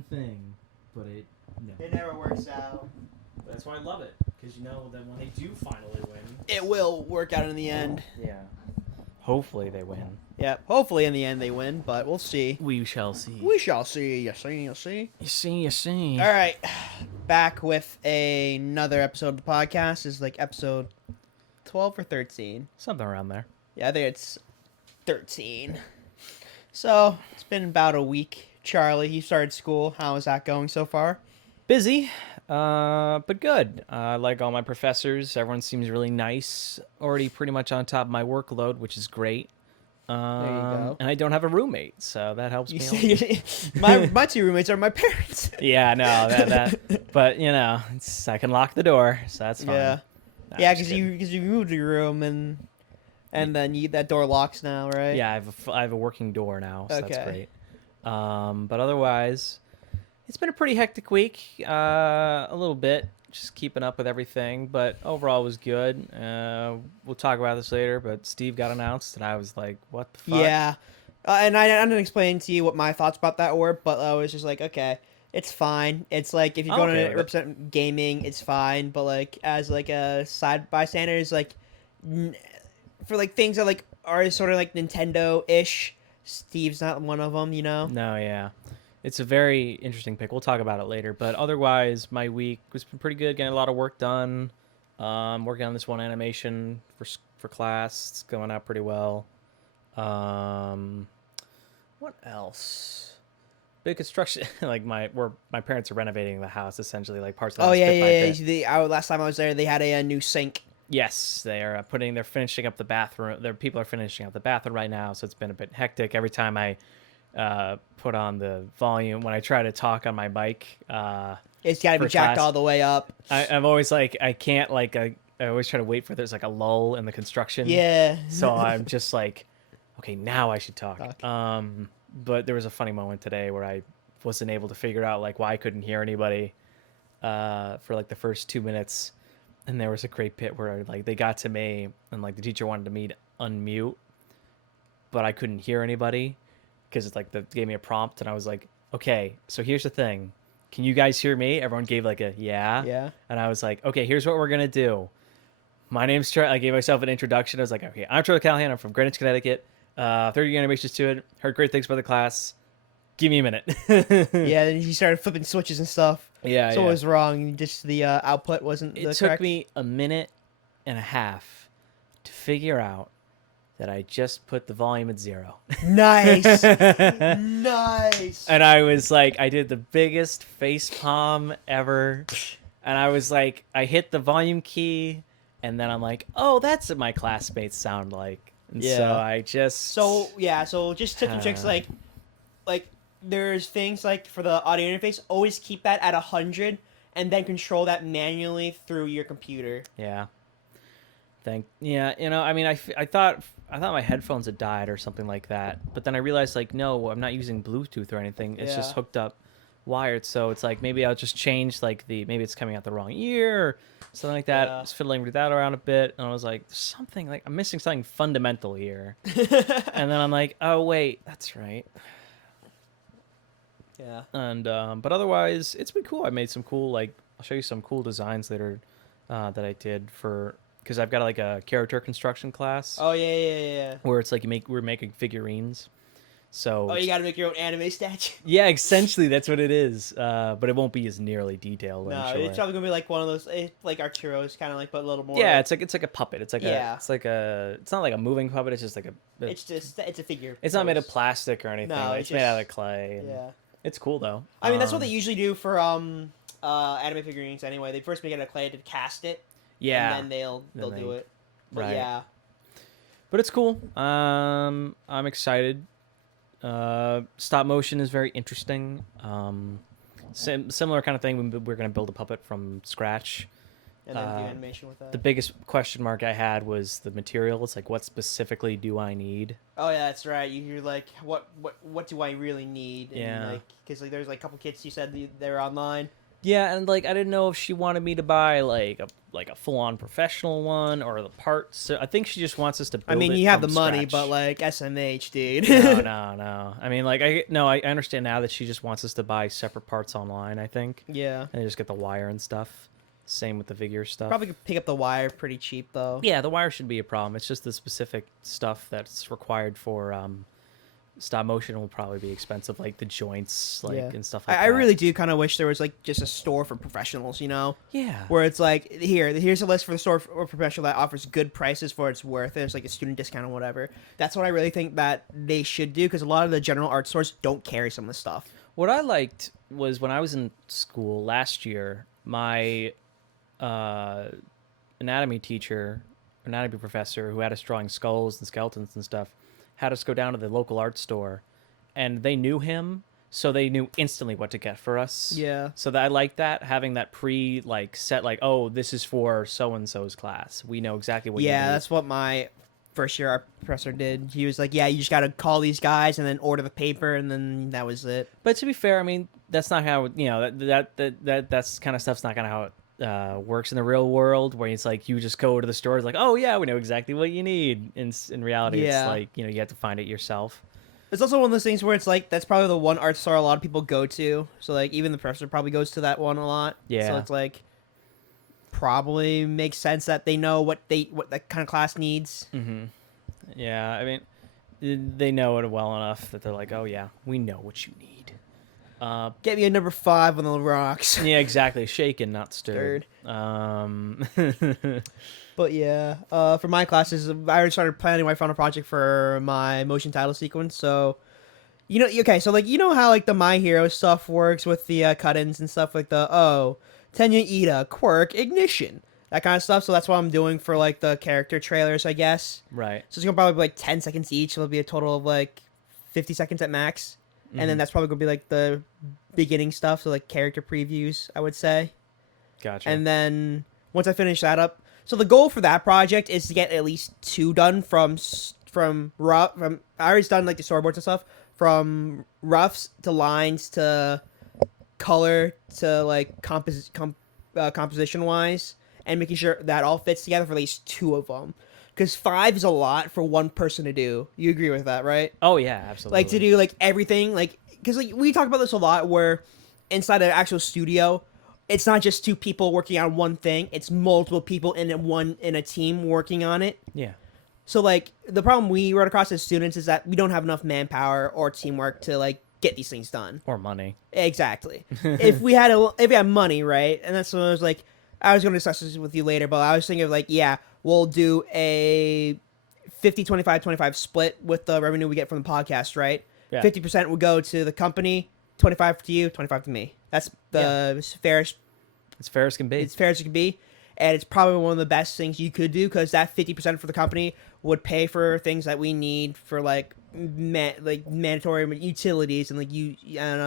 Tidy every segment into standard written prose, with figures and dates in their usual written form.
one thing, but it never works out. That's why I love it, because you know that when they do finally win, It will work out in the end. yeah, hopefully they win. Yeah, hopefully in the end they win, but we'll see. We shall see. We shall see. You see, you see. You see. All right, back with another episode of the podcast. This is like episode 12 or 13. Something around there. Yeah, I think it's 13. So it's been about a week. Charlie, you started school. How is that going so far? Busy, but good. I like all my professors. Everyone seems really nice. Already pretty much on top of my workload, which is great. There you go. And I don't have a roommate, so that helps me. My two roommates are my parents. Yeah, no, that. But you know, I can lock the door, so that's fine. Yeah, Nah, yeah, just because you moved your room and then that door locks now, right? Yeah, I have a working door now, so that's Okay. great. But otherwise, it's been a pretty hectic week. A little bit, just keeping up with everything, but overall it was good. We'll talk about this later, but Steve got announced, and I was like, what the fuck? Yeah, and I didn't explain to you what my thoughts about that were, but I was just like, okay, it's fine. It's like if you're going to represent gaming, it's fine, but like as like a side bystander, is like for like things that like are sort of like Nintendo-ish. Steve's not one of them, you know. No, yeah. It's a very interesting pick. We'll talk about it later. But otherwise, my week was pretty good. Getting a lot of work done. Working on this one animation for class. It's going out pretty well. What else? Big construction. Like my parents are renovating the house essentially. Like parts of the house. Yeah. Last time I was there, they had a new sink. Yes, they are they're finishing up the bathroom. People are finishing up the bathroom right now, so it's been a bit hectic. Every time I put on the volume when I try to talk on my mic. It's got to be jacked all the way up. I'm always like, I can't like, I always try to wait for there's like a lull in the construction. Yeah. So I'm just like, okay, now I should talk. But there was a funny moment today where I wasn't able to figure out like why I couldn't hear anybody for like the first 2 minutes. And there was a great bit where like they got to me and like the teacher wanted me to unmute, but I couldn't hear anybody. Because it's like they gave me a prompt, and I was like, okay, so here's the thing. Can you guys hear me? Everyone gave like a yeah. Yeah. And I was like, okay, here's what we're going to do. My name's Charlie. I gave myself an introduction. I was like, okay, I'm Charlie Callahan. I'm from Greenwich, Connecticut. 30 animation student. Heard great things about the class. Give me a minute. Yeah, then he started flipping switches and stuff. Yeah, So it was wrong. Just the output wasn't the correct. It took me a minute and a half to figure out that I just put the volume at 0. Nice. Nice. And I was like, I did the biggest face palm ever. And I was like, I hit the volume key, and then I'm like, oh, that's what my classmates sound like. And so I just... So just tips and tricks, like there's things like for the audio interface, always keep that at 100 and then control that manually through your computer. Yeah. Yeah, you know, I mean, I thought my headphones had died or something like that, but then I realized like, no, I'm not using Bluetooth or anything. It's just hooked up wired. So it's like, maybe I'll just change like maybe it's coming out the wrong ear or something like that. I was fiddling with that around a bit, and I was like, something like I'm missing something fundamental here. And then I'm like, oh wait, that's right. Yeah. And but otherwise, it's been cool. I made some cool, like, I'll show you some cool designs later that I did for, because I've got like a character construction class. Oh yeah. Where it's like we're making figurines. So you got to make your own anime statue. Yeah, essentially that's what it is. But it won't be as nearly detailed. No, I'm sure. It's probably gonna be like one of those, like Arturo's, kind of like, but a little more. Yeah, like, it's like a puppet. It's like it's not like a moving puppet. It's just like it's a figure. It's not made of plastic or anything. No, it's made out of clay. Yeah. It's cool though. I mean, that's what they usually do for anime figurines anyway. They first make it out of clay to cast it. Yeah. And then they'll do it. But right. Yeah. But it's cool. I'm excited. Stop motion is very interesting. Similar kind of thing. We're going to build a puppet from scratch. And then do animation with that. The biggest question mark I had was the material. It's like, what specifically do I need? Oh yeah, that's right. You're like, what do I really need? And yeah. Like, because like there's like a couple kids you said they're online. Yeah, and like I didn't know if she wanted me to buy like a full on professional one or the parts. So I think she just wants us to I build mean, it you have from the money, but scratch. like SMH, dude. No, no, no. I mean, like I understand now that she just wants us to buy separate parts online. I think, Yeah. and just get the wire and stuff. Same with the figure stuff. Probably could pick up the wire pretty cheap though. Yeah, the wire should be a problem. It's just the specific stuff that's required for stop motion will probably be expensive, like the joints, like Yeah. and stuff I, like I that. really do kind of wish there was like just a store for professionals, Yeah. where it's like here's a list for the store or professional that offers good prices for its worth. There's like a student discount or whatever. That's what I really think that they should do, because a lot of the general art stores don't carry some of this stuff. What I liked was when I was in school last year, my uh, anatomy professor who had us drawing skulls and skeletons and stuff, had us go down to the local art store, and they knew him, so they knew instantly what to get for us. Yeah. So that I like that, having that pre like set, like, oh, this is for so and so's class. We know exactly what you Yeah, need. that's what my first year art professor did. He was like, yeah, you just got to call these guys and then order the paper, and then that was it. But to be fair, I mean, that's not how that's kind of stuff's not kind of how it works in the real world, where it's like you just go to the store, it's like, oh yeah, we know exactly what you need. In reality, it's Yeah. like, you have to find it yourself. It's also one of those things where it's like that's probably the one art store a lot of people go to. So like even the professor probably goes to that one a lot. Yeah. So it's like probably makes sense that they know what that kind of class needs. Mm-hmm. Yeah, I mean, they know it well enough that they're like, oh yeah, we know what you need. Get me a number 5 on the rocks. Yeah, exactly. Shaken, not stirred. But yeah, for my classes, I already started planning my final project for my motion title sequence. So, okay, so like how like the My Hero stuff works with the cut-ins and stuff, like the Tenya Ida quirk ignition, that kind of stuff. So that's what I'm doing for like the character trailers, I guess. Right. So it's gonna probably be like 10 seconds each. So it'll be a total of like 50 seconds at max. And then that's probably gonna be like the beginning stuff, so like character previews, I would say. Gotcha. And then once I finish that up, so the goal for that project is to get at least 2 done from I already done like the storyboards and stuff, from roughs to lines to color to like composition wise, and making sure that all fits together for at least 2 of them. Because 5 is a lot for one person to do. You agree with that, right? Oh yeah, absolutely. Like to do like everything, like because like we talk about this a lot, where inside an actual studio, it's not just 2 people working on one thing; it's multiple people in a team working on it. Yeah. So like the problem we run across as students is that we don't have enough manpower or teamwork to like get these things done. Or money. Exactly. if we had money, right? And that's what I was like. I was going to discuss this with you later, but I was thinking of like, yeah, we'll do a 50, 25, 25 split with the revenue we get from the podcast, right? Yeah. 50% would go to the company, 25 to you, 25 to me. That's the fairest. It's fair as can be. It's fair as it can be. And it's probably one of the best things you could do, because that 50% for the company would pay for things that we need for like mandatory utilities and like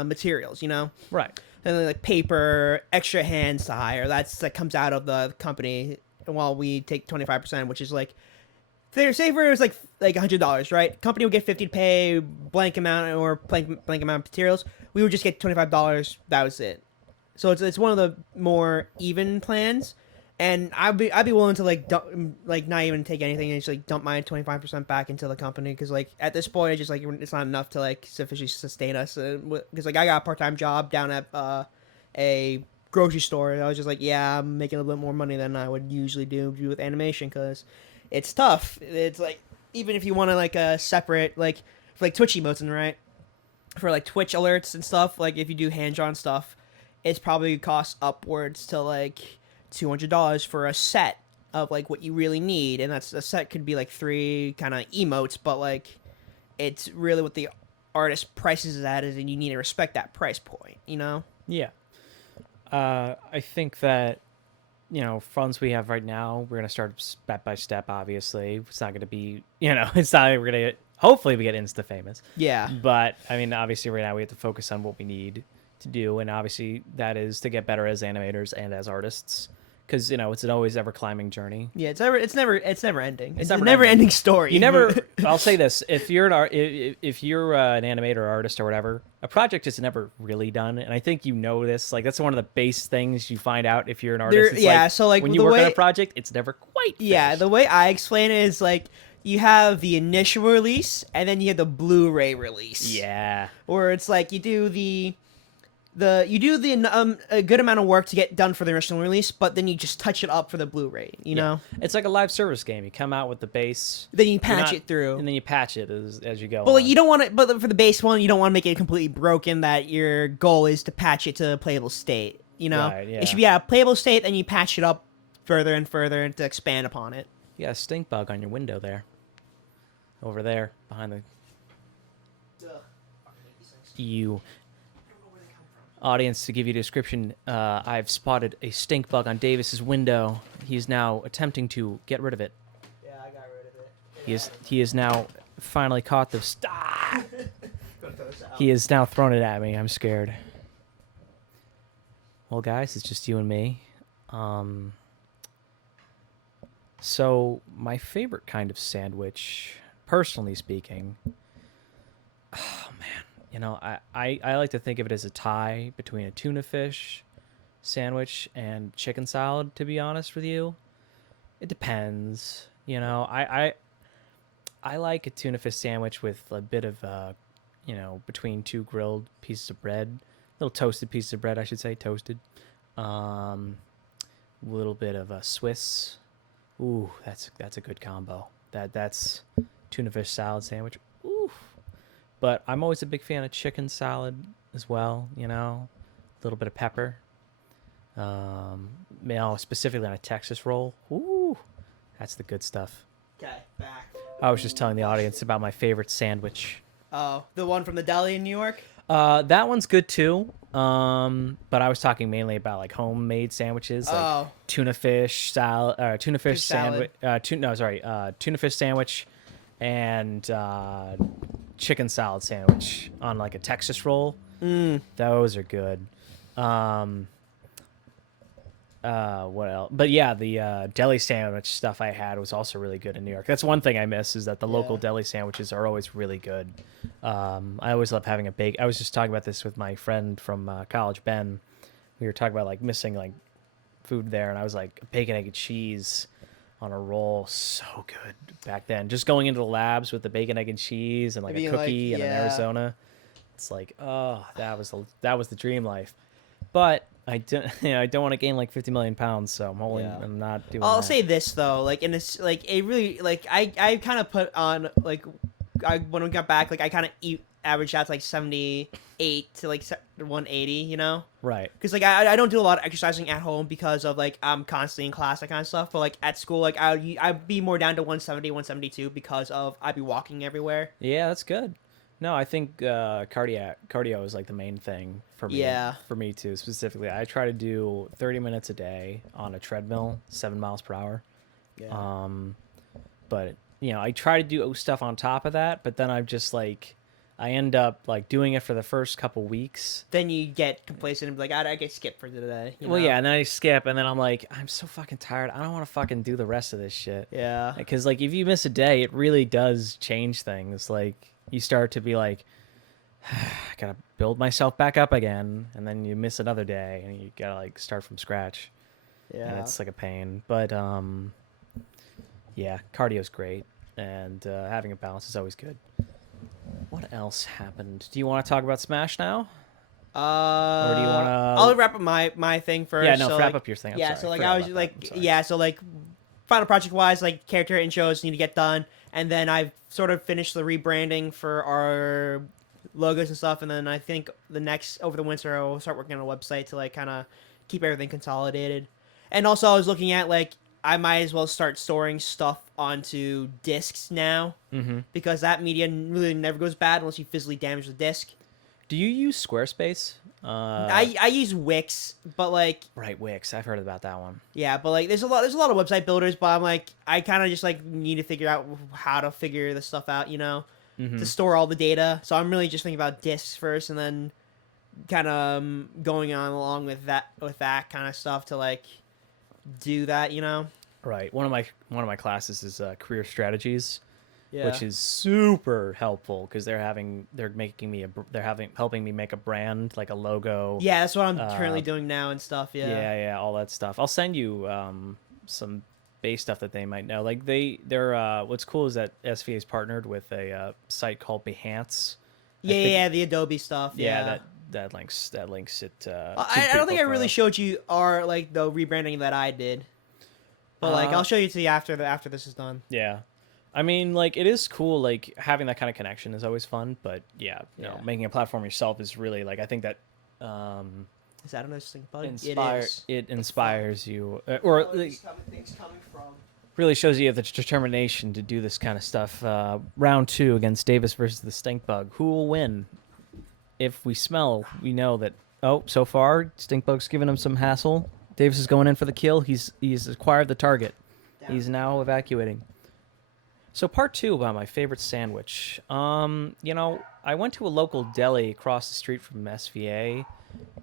materials, Right. And then like paper, extra hands to hire. That comes out of the company, while we take 25%, which is like, say for it was like $100, right? Company would get 50 to pay blank amount or blank amount of materials. We would just get $25. That was it. So it's one of the more even plans, and I'd be willing to like not even take anything and just like dump my 25% back into the company, because like at this point it's just like it's not enough to like sufficiently sustain us, because like I got a part-time job down at a grocery store. I was just like, yeah, I'm making a little bit more money than I would usually do with animation, because it's tough. It's like, even if you want to like a separate like for like Twitch emotes, right, for like Twitch alerts and stuff, like if you do hand-drawn stuff, it's probably costs upwards to like $200 for a set of like what you really need, and that's a set could be like 3 kind of emotes, but like it's really what the artist prices it at is, and you need to respect that price point, Yeah. I think that, funds we have right now, we're going to start step by step, obviously. It's not going to be, it's not like we're going to hopefully we get insta famous. Yeah. But, I mean, obviously right now we have to focus on what we need to do, and obviously that is to get better as animators and as artists, because it's an always ever climbing journey. Yeah, it's never ending. It's a never never ending. ending story. You never. I'll say this: if you're an animator or artist or whatever, a project is never really done. And I think this. Like that's one of the base things you find out if you're an artist. So like when you work on a project, it's never quite finished. Yeah, the way I explain it is like you have the initial release and then you have the Blu-ray release. Yeah. Where it's like you do a good amount of work to get done for the original release, but then you just touch it up for the Blu-ray. You know, it's like a live service game. You come out with the base, then you patch it through, and then you patch it as you go. But like, you don't want it. But for the base one, you don't want to make it completely broken. That your goal is to patch it to a playable state. You know, right, yeah. It should be at a playable state, then you patch it up further and further to expand upon it. You got a stink bug on your window there. Over there, behind the. You. Audience, to give you a description, I've spotted a stink bug on Davis's window. He is now attempting to get rid of it. Yeah, I got rid of it. He is now finally caught the. Stop! He has now thrown it at me. I'm scared. Well, guys, it's just you and me. So my favorite kind of sandwich, personally speaking. Oh man. I like to think of it as a tie between a tuna fish sandwich and chicken salad, to be honest with you. It depends. I like a tuna fish sandwich with a bit of, between two grilled pieces of bread. Little toasted pieces of bread, I should say, toasted. A little bit of a Swiss. Ooh, that's a good combo. That's tuna fish salad sandwich. Ooh. But I'm always a big fan of chicken salad as well, a little bit of pepper. Specifically on a Texas roll. Ooh, that's the good stuff. Okay, back. I was just telling the audience about my favorite sandwich. Oh, the one from the deli in New York? That one's good too. But I was talking mainly about like homemade sandwiches, like tuna fish salad, tuna fish sandwich, tuna fish sandwich, and chicken salad sandwich on like a Texas roll. Those are good. What else? But yeah, the deli sandwich stuff I had was also really good in New York. That's one thing I miss is that the local deli sandwiches are always really good. I always love having a bacon. I was just talking about this with my friend from college, Ben. We were talking about like missing like food there, and I was like bacon, egg, and cheese on a roll, so good back then. Just going into the labs with the bacon, egg, and cheese, and like a cookie and an Arizona. It's like, oh, that was the dream life. But I don't want to gain like 50 million pounds, so I'm not doing. I'll that. say this though, like in this, like it really, like I kind of put on like, when we got back, like I kind of averaged out to like 78 to like 180, Right. Because like I don't do a lot of exercising at home because of like I'm constantly in class, that kind of stuff. But like at school, like I'd be more down to 170, 172 because of I'd be walking everywhere. Yeah, that's good. No, I think cardio is like the main thing for me. Yeah. For me too, specifically. I try to do 30 minutes a day on a treadmill, 7 miles per hour. Yeah. But I try to do stuff on top of that, but then I'm just like, I end up like doing it for the first couple weeks. Then you get complacent and be like, I get skipped for today. Well, yeah, and then I skip, and then I'm like, I'm so fucking tired. I don't want to fucking do the rest of this shit. Yeah. Because like if you miss a day, it really does change things. Like you start to be like, I gotta build myself back up again, and then you miss another day, and you gotta like start from scratch. Yeah. And it's like a pain, but yeah, cardio's great, and having a balance is always good. What else happened? Do you want to talk about Smash now? Or do you want to? I'll wrap up my thing first. Yeah, no, so, wrap like, up your thing. So like I was like so like final project wise, like character intros need to get done, and then I've sort of finished the rebranding for our logos and stuff, and then I think over the winter I'll start working on a website to like kind of keep everything consolidated. And also I was looking at like I might as well start storing stuff onto discs now, because that media really never goes bad unless you physically damage the disc. Do you use Squarespace? I use Wix, but like right, Wix. I've heard about that one. Yeah, but like there's a lot of website builders, but I'm like I kind of just like need to figure out how to figure this stuff out, to store all the data. So I'm really just thinking about discs first, and then kind of going on along with that kind of stuff to like do that, you know. Right. One of my classes is career strategies, Yeah. which is super helpful because they're helping me make a brand, like a logo. Yeah, that's what I'm currently Uh, doing now and stuff. Yeah. yeah, all that stuff. I'll send you some base stuff that they might know. Like they're what's cool is that SVA's partnered with a site called Behance. I Yeah, yeah, think yeah, the Adobe stuff. yeah, Yeah. that links it to I don't people think I really for. showed you our like the rebranding that I did, but like Uh, I'll show you to you after this is done. yeah. I mean, like it is cool. Like having that kind of connection is always fun. But yeah, Yeah. making a platform yourself is really like I think that Is that another stink bug? it inspires you, or like, Things coming from. really shows you have the determination to do this kind of stuff. Round 2 against Davis versus the stink bug. Who will win? If we smell, we know that. Oh, so far, stink bug's giving him some hassle. Davis is going in for the kill. He's acquired the target. He's now evacuating. So part 2 about my favorite sandwich. I went to a local deli across the street from SVA.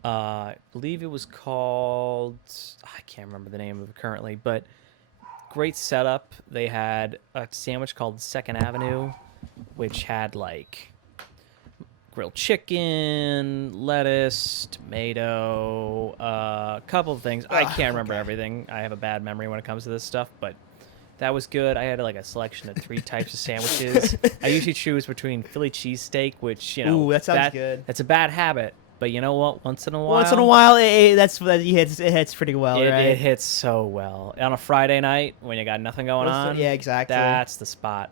I believe it was called. I can't remember the name of it currently, but great setup. They had a sandwich called Second Avenue, which had like grilled chicken, lettuce, tomato, a couple of things. I can't remember everything. I have a bad memory when it comes to this stuff, but that was good. I had like a selection of 3 types of sandwiches. I usually choose between Philly cheesesteak, which Ooh, that sounds good. That's a bad habit, but you know what? Once in a while, It hits pretty well, right? it hits so well on a Friday night when you got nothing going on. Yeah, exactly. That's the spot.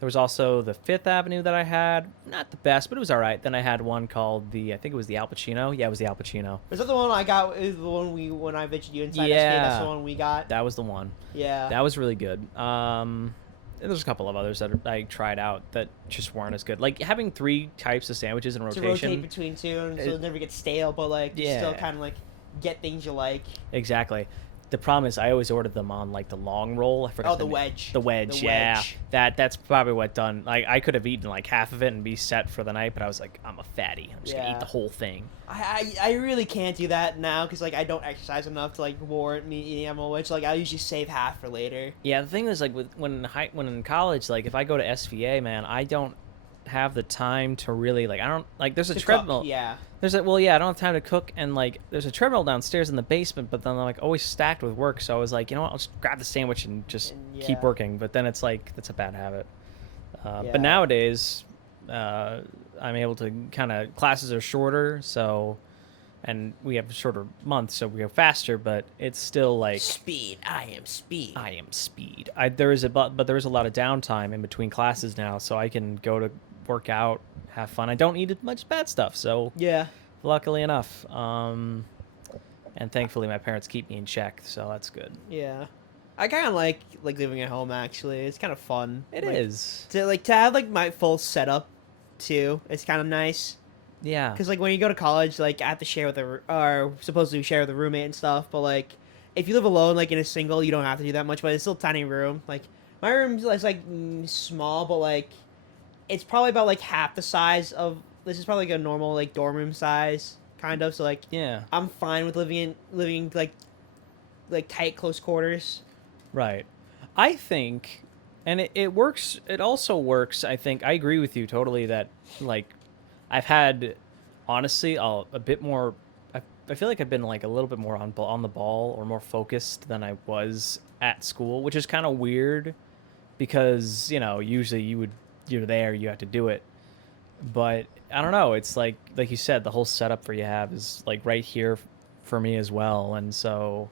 There was also the Fifth Avenue that I had. Not the best, but it was all right. Then I had one called I think it was the Al Pacino. Yeah, it was the Al Pacino. Is that the one I got? Is the one when I visited you inside? Yeah, SK, that's the one we got. That was the one. Yeah, that was really good. There's a couple of others that I tried out that just weren't as good. Like having 3 types of sandwiches in rotation. to rotate between 2, and so it never gets stale, but like you still kind of like get things you like. Exactly. The problem is I always ordered them on like the long roll. I forgot. Oh, the wedge. The wedge, yeah. That's probably what done. Like I could have eaten like half of it and be set for the night, but I was like, I'm a fatty. I'm just gonna eat the whole thing. I really can't do that now because like I don't exercise enough to like warrant me eating a wedge. Like I usually save half for later. Yeah, the thing is like when in college, like if I go to SVA, man, I don't have the time to really like I don't like there's a treadmill. Cook, yeah. I don't have time to cook, and like there's a treadmill downstairs in the basement, but then I'm like always stacked with work, so I was like, you know what, I'll just grab the sandwich and just keep working. But then it's like that's a bad habit. But nowadays, I'm able to classes are shorter, so and we have shorter months, so we go faster, but it's still like speed. I am speed. There is a lot of downtime in between classes now, so I can go to work out, have fun. I don't eat as much bad stuff, so yeah, luckily enough. And thankfully my parents keep me in check, so that's good. Yeah, I kind of like living at home. Actually, it's kind of fun. It is to have like my full setup too. It's kind of nice. Yeah, because like when you go to college, like I have to share with supposed to share with a roommate and stuff. But like if you live alone, like in a single, you don't have to do that much. But it's still a tiny room. Like my room's like small, but like it's probably about like half the size of this is probably like a normal like dorm room size kind of. So like yeah, I'm fine with living like tight close quarters. Right. I think, and it works. It also works. I think I agree with you totally that like. I've had, honestly, a bit more. I feel like I've been like a little bit more on the ball or more focused than I was at school, which is kind of weird, because usually you're there, you have to do it, but I don't know. It's like you said, the whole setup for you have is like right here for me as well, and so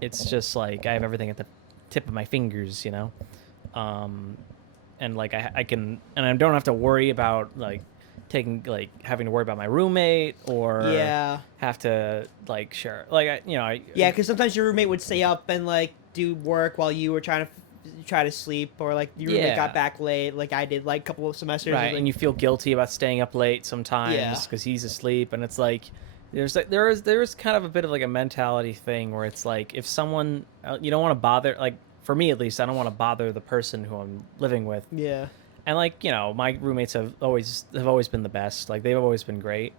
it's just like I have everything at the tip of my fingers, and like I can, and I don't have to worry about like. Having to worry about my roommate or have to like share because sometimes your roommate would stay up and like do work while you were trying to sleep, or like your roommate got back late like I did like a couple of semesters, right? And you feel guilty about staying up late sometimes because he's asleep, and it's like there is kind of a bit of like a mentality thing where it's like if someone you don't want to bother, like for me at least, I don't want to bother the person who I'm living with. Yeah. And like my roommates have always been the best. Like they've always been great.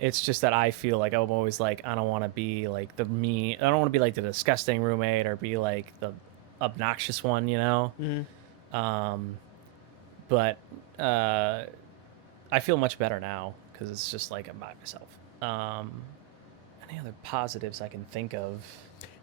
It's just that I feel like I'm always like I don't want to be like I don't want to be like the disgusting roommate or be like the obnoxious one, you know. Mm-hmm. Um, but I feel much better now because it's just like I'm by myself. Any other positives I can think of?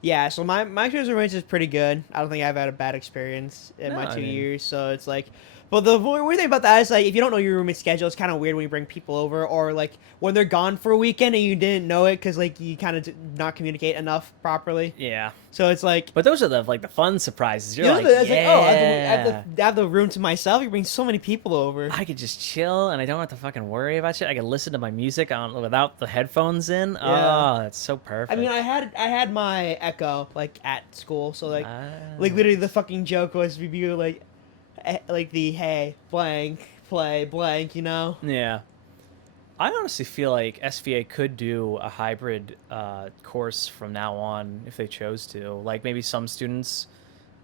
Yeah, so my experience with roommates is pretty good. I don't think I've had a bad experience in No, my I two mean, years. So it's like, but the weird thing about that is like if you don't know your roommate's schedule, it's kind of weird when you bring people over or like when they're gone for a weekend and you didn't know it because like you kind of did not communicate enough properly. yeah. So it's like. But those are the fun surprises. You're You know, like, it's like, oh, yeah, I have the room to myself. You bring so many people over. I could just chill and I don't have to fucking worry about shit. I can listen to my music on without the headphones in. Yeah. Oh, that's so perfect. I mean, I had my Echo like at school, so like literally the Nice. fucking joke was we be like the hey blank play blank, you know. Yeah. I honestly feel like SVA could do a hybrid course from now on if they chose to. Like maybe some students,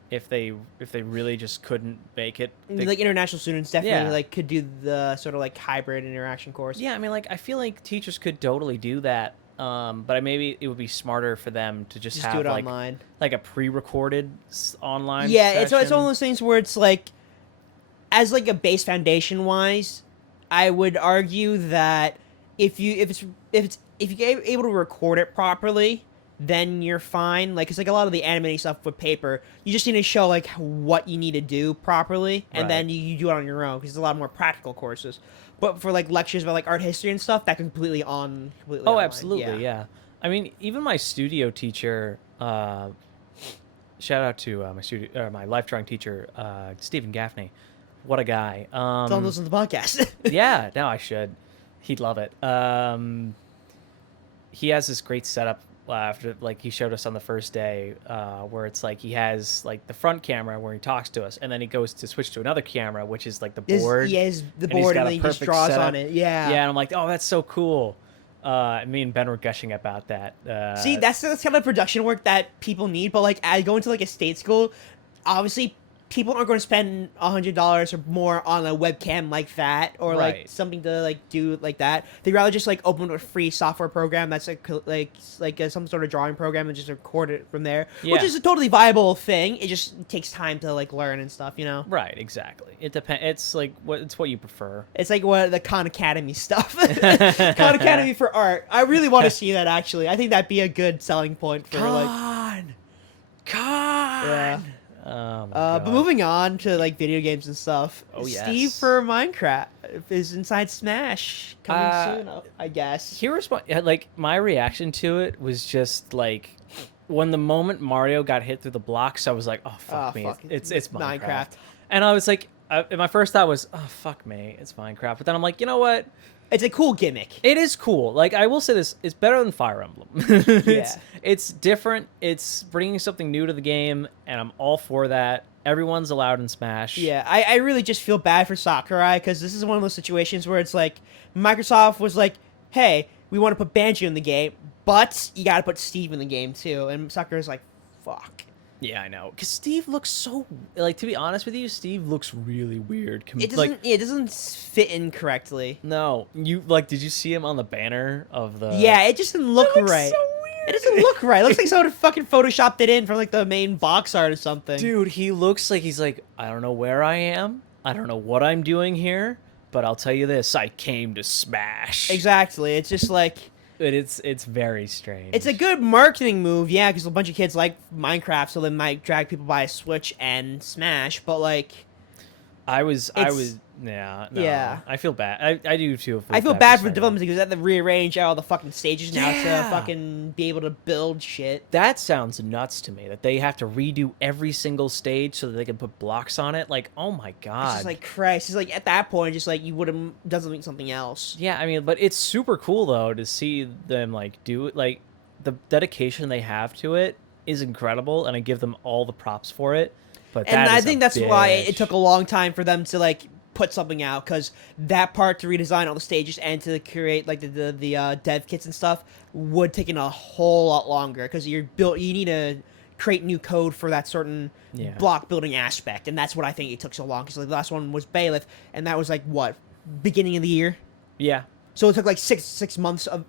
if they really just couldn't make it, Like international students definitely Yeah. like could do the sort of like hybrid interaction course. yeah. I mean, like I feel like teachers could totally do that. But maybe it would be smarter for them to just Just have do it like online. a pre-recorded online. Yeah, it's one of session. those things where it's like, as like a base foundation wise, I would argue that if you're able to record it properly, then you're fine. Like it's like a lot of the animating stuff with paper, you just need to show like what you need to do properly, and Right. then you do it on your own because there's a lot more practical courses. But for like lectures about like art history and stuff, that completely Oh, online. absolutely, yeah. I mean, even my studio teacher. Shout out to my life drawing teacher, Stephen Gaffney. What a guy. Don't listen to the podcast. Yeah, no, I should. He'd love it. He has this great setup after, like, he showed us on the first day, where it's like he has like the front camera where he talks to us, and then he goes to switch to another camera, which is like the board. He has the and he's board, got and a then he just perfect draws setup. on it. Yeah. Yeah, and I'm like, oh, that's so cool. Me and Ben were gushing about that. See, that's kind of production work that people need. But like, I go into like a state school, obviously, people aren't going to spend $100 or more on a webcam like that, or like Right. something to like do like that. They'd rather just like open a free software program that's some sort of drawing program and just record it from there, which Yeah. is a totally viable thing. It just takes time to like learn and stuff, you know. Right, exactly. It depends. It's like what you prefer. It's like what the Khan Academy stuff. Khan Academy for art. I really want to see that actually. I think that'd be a good selling point for like. Con. Yeah. Oh my But God. moving on to like video games and stuff. Oh, yes. Steve for Minecraft is inside Smash coming soon, I guess. Here's what, like, my reaction to it was just like when the moment Mario got hit through the blocks, I was like, oh fuck me, fuck. it's Minecraft. And I was like, my first thought was, oh fuck me, it's Minecraft. But then I'm like, you know what? It's a cool gimmick. It is cool. Like, I will say this, it's better than Fire Emblem. It's different. It's bringing something new to the game, and I'm all for that. Everyone's allowed in Smash. Yeah, I really just feel bad for Sakurai because this is one of those situations where it's like Microsoft was like, hey, we want to put Banjo in the game, but you got to put Steve in the game too. And Sakurai's like, fuck. Yeah, I know. Because Steve looks so, like, to be honest with you, Steve looks really weird. It doesn't fit in correctly. No, like, did you see him on the banner of the? Yeah, it just didn't look It looks right. so weird. It doesn't look right. It looks like someone fucking photoshopped it in from like the main box art or something. Dude, he looks like he's like, I don't know where I am. I don't know what I'm doing here, but I'll tell you this: I came to smash. Exactly. It's just like It's very strange. it's a good marketing move, yeah, because a bunch of kids like Minecraft, so they might drag people by Switch and Smash. But like, yeah, Yeah. I feel bad. I do too. I feel bad for Sega. development because they have to rearrange all the fucking stages now Yeah. to fucking be able to build shit. That sounds nuts to me. That they have to redo every single stage so that they can put blocks on it. Like, oh my It's god. just like Christ. It's like at that point, just like you would have done something else. Yeah, I mean, but it's super cool though to see them like do it. Like, the dedication they have to it is incredible, and I give them all the props for it. But And that I is think a that's why bitch. it took a long time for them to like put something out, because that part to redesign all the stages and to create like the dev kits and stuff would take a whole lot longer, because you need to create new code for that certain Yeah. block building aspect, and that's what I think it took so long, because like, the last one was Bailiff, and that was like what, beginning of the year. Yeah, So it took like six months of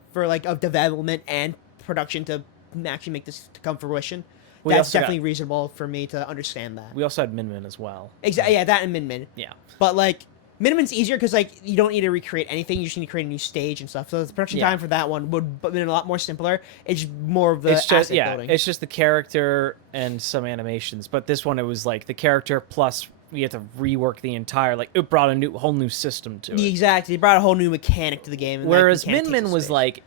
development and production to actually make this to come fruition. That's definitely reasonable for me to understand that. We also had Min Min as well. Exactly. Yeah, that and Min Min. Yeah. But like Min Min's easier because like you don't need to recreate anything. You just need to create a new stage and stuff. So the production time for that one would have been a lot more simpler. It's more of the asset building. It's just the character and some animations. But this one, it was like the character plus we had to rework the entire, like, it brought a whole new system to it. Exactly. It brought a whole new mechanic to the game. And whereas Min Min was like,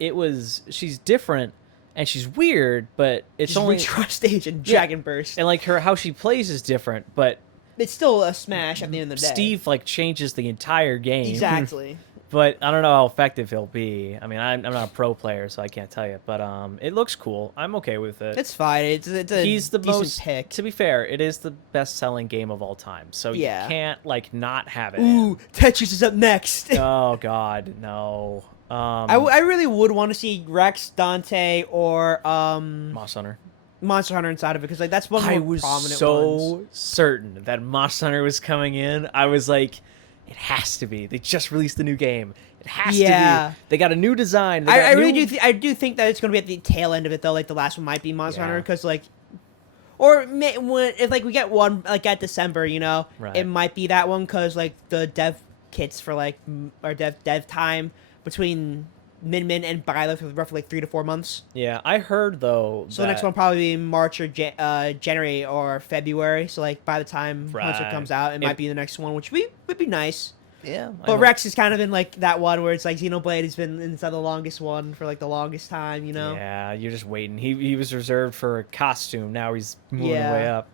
she's different and she's weird, but it's only retry stage and Dragon Burst. And like how she plays is different, but it's still a Smash at the end of the day. Steve like changes the entire game. Exactly. But I don't know how effective he'll be. I mean, I'm not a pro player, so I can't tell you. But it looks cool. I'm okay with it. It's fine. It's a He's the decent most pick. To be fair, it is the best-selling game of all time. So you can't like not have it. Ooh, Tetris is up next. Oh God, no. I really would want to see Rex, Dante, or Monster Hunter inside of it because like that's one of the more prominent so certain that Monster Hunter was coming in. I was like, it has to be. They just released a new game. It has to be. They got a new design. I really do. I do think that it's going to be at the tail end of it though. Like the last one might be Monster Hunter because like, or if like we get one like at December, you know, it might be that one because like the dev kits for like or dev time between Min Min and Byleth for roughly like 3 to 4 months. Yeah, I heard though. So the next one probably be March or January or February. So like by the time Hunter comes out, it might be the next one, which would be nice. Yeah, but Rex has kind of been like that one where it's like Xenoblade has been inside the longest one for like the longest time, you know. Yeah, you're just waiting. He was reserved for a costume. Now he's moving way up.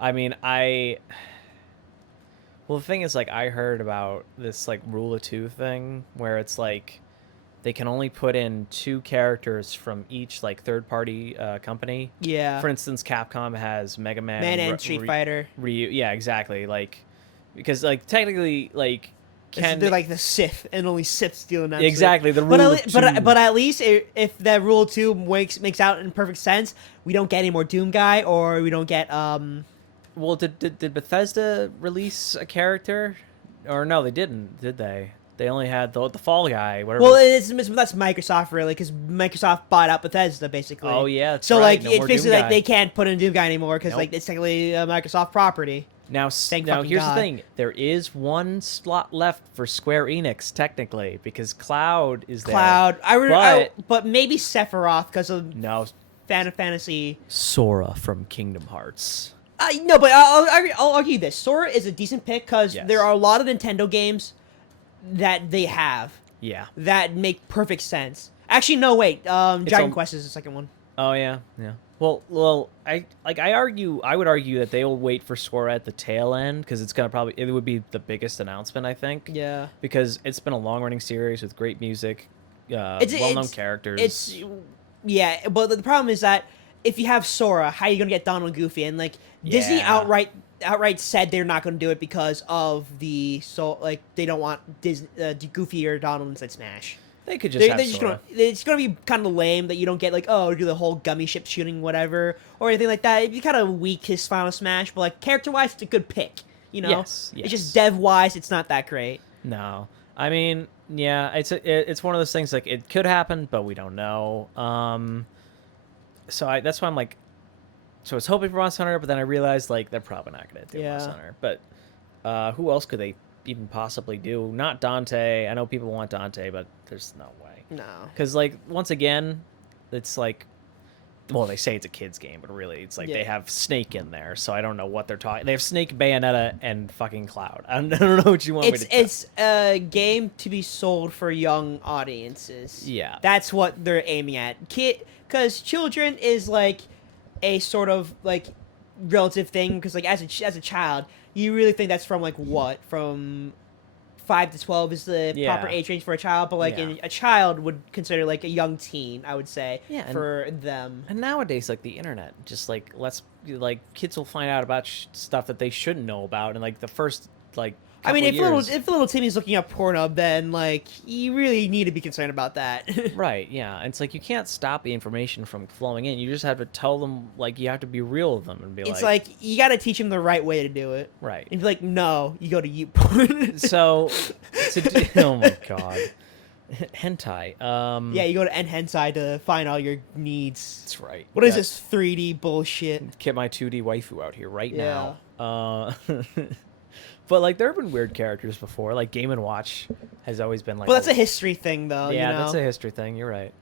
I mean, well, the thing is, like, I heard about this like rule of 2 thing where it's like they can only put in 2 characters from each like third-party company. Yeah. For instance, Capcom has Mega Man and Street Fighter. Ryu. Yeah, exactly. Like, because like technically, like. They're like the Sith, and only Sith steal that. Exactly, the rule of 2. But at least if that rule of 2 makes out in perfect sense, we don't get any more Doom Guy, or we don't get Well, did Bethesda release a character, or no? They didn't, did they? They only had the Fall Guy. Whatever. Well, that's Microsoft really, because Microsoft bought out Bethesda basically. Oh yeah, that's so right. like it's basically like they can't put in Doom Guy anymore because like it's technically a Microsoft property. Now here's the thing. There is one slot left for Square Enix, technically, because Cloud is there. But maybe Sephiroth, because of Final Fantasy. Sora from Kingdom Hearts. No, but I'll argue this. Sora is a decent pick, because there are a lot of Nintendo games that they have. Yeah. That make perfect sense. Actually, no, wait. Dragon Quest is the second one. Oh, yeah, yeah. Well, I would argue that they'll wait for Sora at the tail end because it would be the biggest announcement, I think. Yeah. Because it's been a long-running series with great music, well-known characters. But the problem is that if you have Sora, how are you gonna get Donald and Goofy? And like Disney outright said they're not gonna do it because of they don't want Goofy or Donald inside Smash. They could just have Sora. It's going to be kind of lame that you don't get, like, do the whole gummy ship shooting whatever, or anything like that. It'd be kind of weak, his Final Smash, but, like, character-wise, it's a good pick, you know? Yes. It's just dev-wise, it's not that great. No. I mean, yeah, it's one of those things, like, it could happen, but we don't know. So that's why I'm, like, so I was hoping for Monster Hunter, but then I realized, like, they're probably not going to do Monster Hunter. But who else could they even possibly do? Not Dante. I know people want Dante, but there's no way. No. Because, like, once again, it's like, well, they say it's a kid's game, but really, it's like they have Snake in there, so I don't know what they're talking. They have Snake, Bayonetta, and fucking Cloud. I don't know what you want me to do. It's a game to be sold for young audiences. Yeah. That's what they're aiming at. Because children is, like, a sort of, like, relative thing, because, like, as a child, you really think that's from, like, what? From 5 to 12 is the proper age range for a child, but, like, a child would consider, like, a young teen, I would say, for them. And nowadays, like, the internet, just, like, kids will find out about stuff that they shouldn't know about, and, like, the first, like, I mean, if little Timmy's looking up Pornhub, then, like, you really need to be concerned about that. Right, yeah. It's like, you can't stop the information from flowing in. You just have to tell them, like, you have to be real with them and be it's like, you got to teach them the right way to do it. Right. And be like, no, you go to YouPorn. So, oh my God. hentai. Yeah, you go to N-Hensai to find all your needs. That's right. What is this 3D bullshit? Get my 2D waifu out here right Yeah. now. But like there have been weird characters before. Like Game and Watch has always been like. Well, that's a history thing, though. Yeah, you know? that's a history thing. You're right.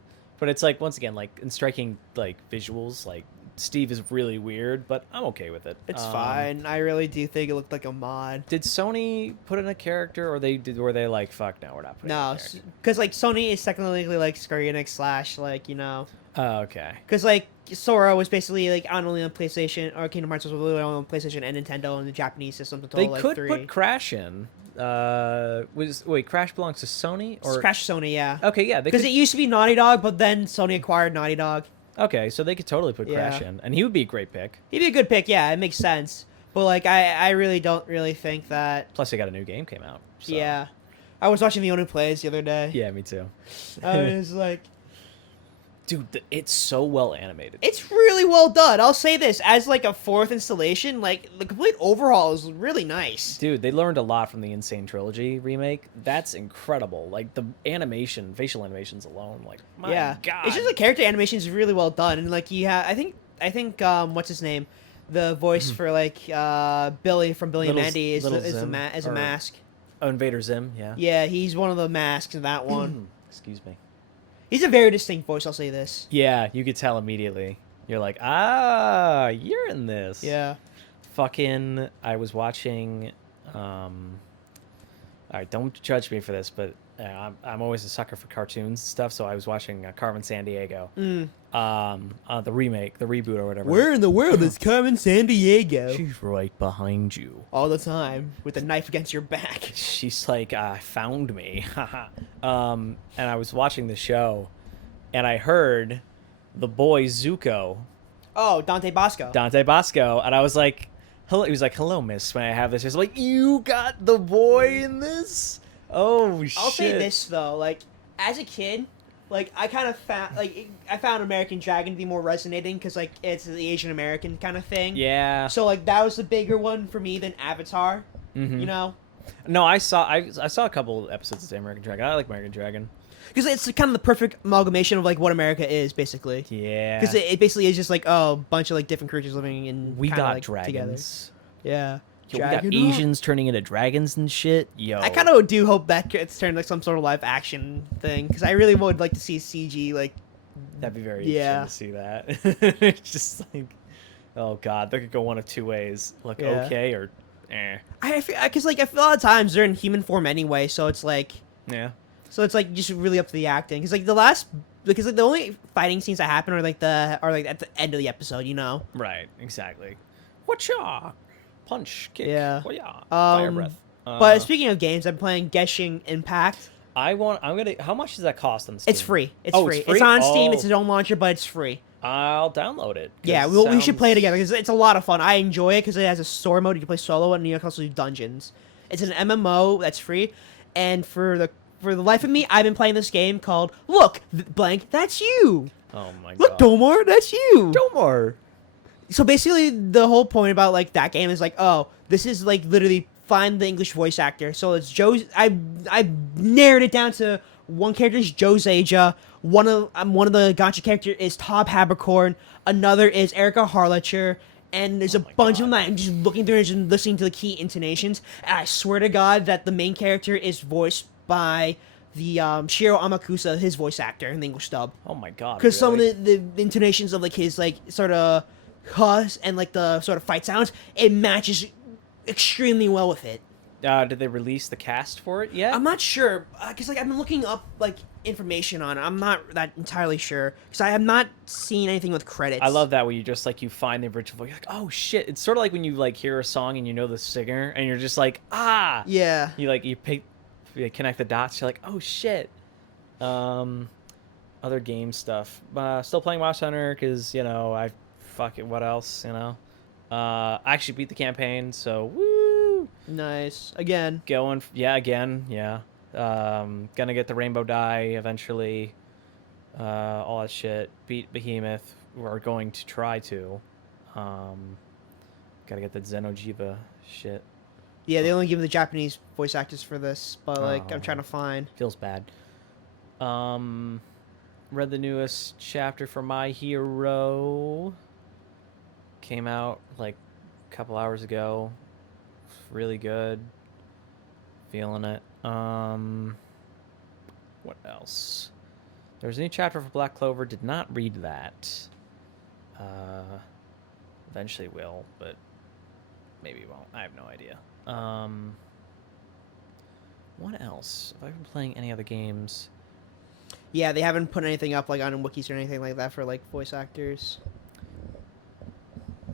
But it's like once again, like in striking like visuals, like Steve is really weird, but I'm okay with it. It's fine. I really do think it looked like a mod. Did Sony put in a character, or were they like, fuck no, we're not putting in a No, character? because like Sony is technically like Square Enix / like Oh, okay. because like Sora was basically like only on PlayStation, or Kingdom Hearts was really only on PlayStation and Nintendo and the Japanese systems until They like could 3. put Crash in. Wait, Crash belongs to Sony or Crash Sony, yeah. Okay, yeah, Because it used to be Naughty Dog, but then Sony acquired Naughty Dog. Okay, so they could totally put Crash Yeah. in, and he would be a great pick. He'd be a good pick, yeah. It makes sense. But like, I really don't really think that. Plus, they got a new game came out. So. Yeah, I was watching the Onu Plays the other day. Yeah, me too. I was like, dude, it's so well animated. it's really well done. I'll say this as like a 4th installation, like the complete overhaul is really nice. Dude, they learned a lot from the Insane Trilogy remake. That's incredible. Like the animation, facial animations alone. Like, my God, it's just the character animation is really well done, and like you have, I think what's his name, the voice for like Billy from Billy and Mandy is a mask. Oh, Invader Zim, yeah. Yeah, he's one of the masks in that one. Excuse me. He's a very distinct voice, I'll say this. Yeah, you could tell immediately. You're like, you're in this. Yeah. Fucking, I was watching, all right, don't judge me for this, but I'm always a sucker for cartoons and stuff, so I was watching Carmen Sandiego. The remake, the reboot or whatever. Where in the world is Carmen Sandiego? She's right behind you. All the time, with a knife against your back. She's like, found me. And I was watching the show, and I heard the boy Zuko. Oh, Dante Bosco. Dante Bosco, and I was like, hello. He was like, hello, miss, may I have this? He was like, you got the boy in this? Oh, shit. I'll say this, though. Like, as a kid, like, I kind of found, like, I found American Dragon to be more resonating because, like, it's the Asian American kind of thing. Yeah. So, like, that was the bigger one for me than Avatar, you know? No, I saw a couple episodes of the American Dragon. I like American Dragon. Because it's kind of the perfect amalgamation of, like, what America is, basically. Yeah. Because it basically is just, like, a bunch of, like, different creatures living in We got like, dragons. Together. Yeah. Yo, we got Asians turning into dragons and shit. Yo. I kind of do hope that gets turned like some sort of live action thing because I really would like to see CG like. That'd be very interesting to see that. It's just like, oh god, they could go one of two ways. Look okay or, eh. I feel because like I feel a lot of times they're in human form anyway, so it's like. Yeah. So it's like just really up to the acting because like the only fighting scenes that happen are like at the end of the episode, you know. Right. Exactly. Whatcha? Punch, kick, yeah, fire breath. But speaking of games, I'm playing Genshin Impact. I'm gonna. How much does that cost on Steam? It's free. It's free. It's free. It's on Steam. It's its own launcher, but it's free. I'll download it. Yeah, we should play it together because it's a lot of fun. I enjoy it because it has a story mode. You can play solo and you can also do dungeons. It's an MMO that's free, and for the life of me, I've been playing this game called Look Blank. That's you. Oh my god. Look, Domar. That's you. Domar. So basically, the whole point about like that game is like, oh, this is like literally find the English voice actor. So it's Joe. I narrowed it down to one character is Joe Zaja. One of the gacha character is Tob Habercorn. Another is Erica Harlacher. And there's a bunch of them that I'm just looking through and listening to the key intonations. And I swear to God that the main character is voiced by the Shiro Amakusa, his voice actor in the English dub. Oh my god. Because some of the intonations of like his like sort of cuss and like the sort of fight sounds, it matches extremely well with it. Did they release the cast for it yet? I'm not sure because like I've been looking up like information on it. I'm not that entirely sure because I have not seen anything with credits. I love that when you just like you find the original voice. You're like, oh shit! It's sort of like when you like hear a song and you know the singer and you're just like, ah. Yeah. You connect the dots. You're like, oh shit. Other game stuff. Still playing Monster Hunter because what else, I actually beat the campaign, so woo! Nice. Again. Again. Gonna get the Rainbow Die eventually. All that shit. Beat Behemoth. We're going to try to. Gotta get the Xenojiva shit. Yeah, they only give the Japanese voice actors for this, but like I'm trying to find. Feels bad. Read the newest chapter for My Hero. Came out like a couple hours ago. Really good. Feeling it. What else? There's a new chapter for Black Clover. Did not read that. Eventually will, but maybe won't. I have no idea. What else? Have I been playing any other games? Yeah, they haven't put anything up like on wikis or anything like that for like voice actors.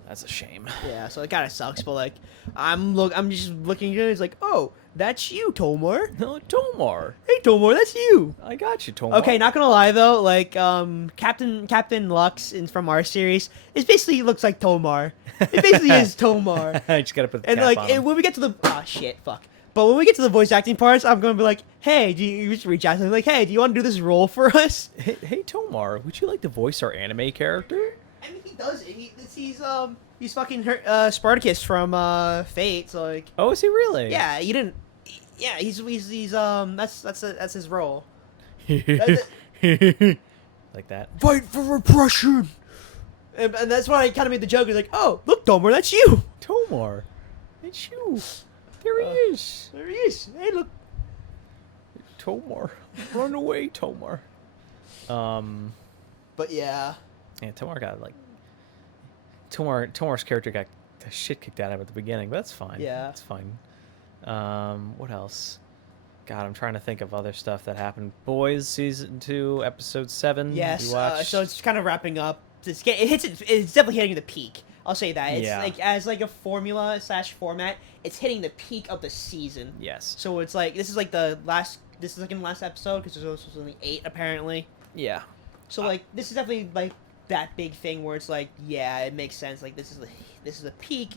That's a shame. Yeah, so it kind of sucks. But like, I'm just looking at it. It's like, oh, that's you, Tomar. No, Tomar. Hey, Tomar, that's you. I got you, Tomar. Okay, not gonna lie though, like Captain Lux from our series, it basically looks like Tomar. It basically is Tomar. I just gotta put the and cap like on him. when we get to the shit, fuck. But when we get to the voice acting parts, I'm gonna be like, hey, do you just reach out to him like, hey, do you want to do this role for us? Hey, Tomar, would you like to voice our anime character? I mean, he does it. He's fucking Spartacus from Fate. So like, Oh, is he really? yeah, you didn't. Yeah, he's that's his role. Like that. Fight for repression. And that's why I kind of made the joke. He's like, oh, look, Tomar, that's you. Tomar, it's you. There he is. There he is. Hey, look. Tomar, run away, Tomar. But yeah. Yeah, Tomar got like. Tomar's character got the shit kicked out of him at the beginning, but that's fine. Yeah. That's fine. What else? God, I'm trying to think of other stuff that happened. Boys, season 2, episode 7. Yes. So it's kind of wrapping up. It's definitely hitting the peak. I'll say that. It's like as like a formula / format. It's hitting the peak of the season. Yes. So it's like this is like the last. This is like in the last episode because there's only 8 apparently. Yeah. So like this is definitely like that big thing where it's like, yeah, it makes sense. Like this is a peak.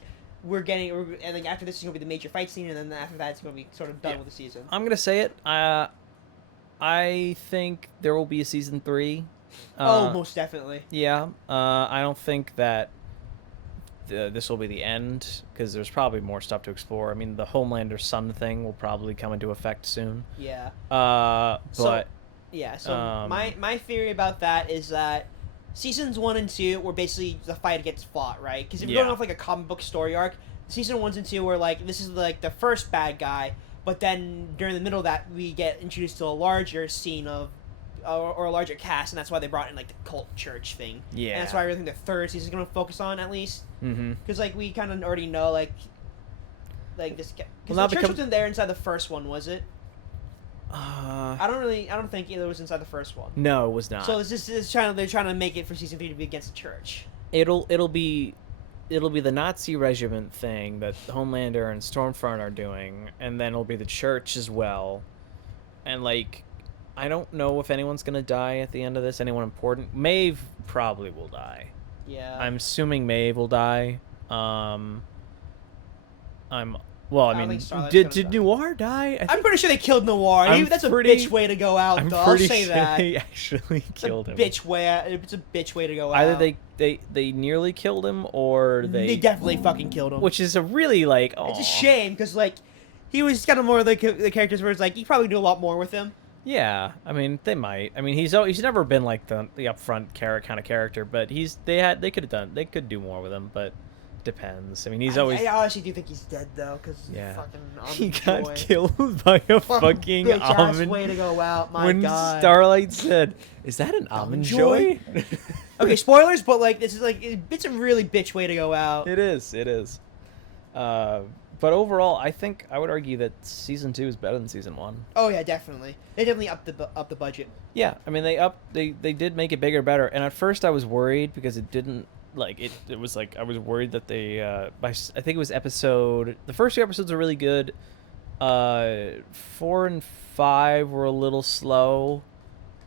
And like after this is gonna be the major fight scene, and then after that it's gonna be sort of done with the season. I'm gonna say it. I think there will be a season 3. Most definitely. Yeah. I don't think that this will be the end because there's probably more stuff to explore. I mean, the Homelander Sun thing will probably come into effect soon. Yeah. But So my theory about that is that seasons 1 and 2 were basically the fight gets fought, right? Because if you're going off like a comic book story arc, season 1 and 2 were like this is like the first bad guy, but then during the middle of that we get introduced to a larger scene of or a larger cast, and that's why they brought in like the cult church thing. Yeah. And that's why I really think the third season is going to focus on at least. Mm-hmm. Because like we kind of already know like this because the church wasn't there inside the first one, was it? I don't think either was inside the first one. No, it was not. So they're trying to make it for season 3 to be against the church. It'll be the Nazi regiment thing that Homelander and Stormfront are doing, and then it'll be the church as well. And like, I don't know if anyone's gonna die at the end of this. Anyone important? Maeve probably will die. Yeah. I'm assuming Maeve will die. I mean, did Noir die? I'm pretty sure they killed Noir. That's a bitch way to go out, though. I'll say that. They actually killed him. It's a bitch way to go out. Either they nearly killed him, or they definitely fucking killed him. Which is a really like. It's a shame because like he was kind of more of the characters where it's like you probably do a lot more with him. Yeah, I mean they might. I mean he's never been like the upfront kind of character, but they could do more with him, but. Depends. I mean, he's always. I honestly do think he's dead though, because he got killed by a fucking almond. Way to go out, my when God. Starlight said, "Is that an almond joy?" Okay, spoilers, but like this is like it's a really bitch way to go out. It is. But overall, I think I would argue that season 2 is better than season 1. Oh yeah, definitely. They definitely upped the budget. Yeah, I mean they did make it bigger and better. And at first I was worried because it didn't. Like it was like I was worried that they I think it was the first 2 episodes are really good. 4 and 5 were a little slow,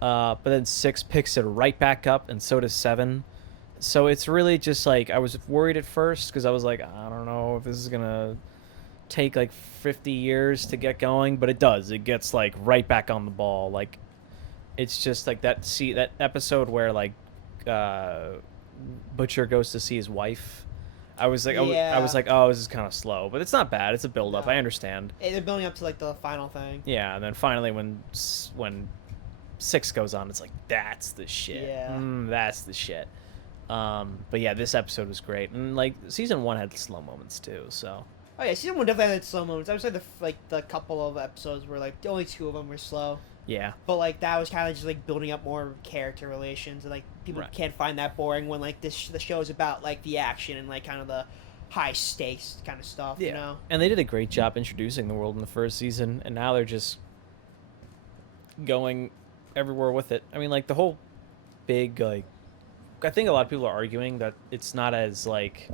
but then 6 picks it right back up, and so does 7. So it's really just like I was worried at first because I was like, I don't know if this is gonna take like 50 years to get going, but it does. It gets like right back on the ball. Like it's just like that episode where like Butcher goes to see his wife. I was like, oh, this is kind of slow, but it's not bad. It's a build up. I understand. They're building up to like the final thing. Yeah, and then finally when 6 goes on, it's like that's the shit. Yeah. That's the shit. But yeah, this episode was great, and like season 1 had slow moments too. So. Oh yeah, season 1 definitely had slow moments. I would say the couple of episodes were like only 2 of them were slow. Yeah. But like that was kind of just like building up more character relations, and like people can't find that boring when like the show is about like the action and like kind of the high stakes kind of stuff. Yeah. You know. And they did a great job introducing the world in the first season, and now they're just going everywhere with it. I mean, like the whole big like. I think a lot of people are arguing that it's not as like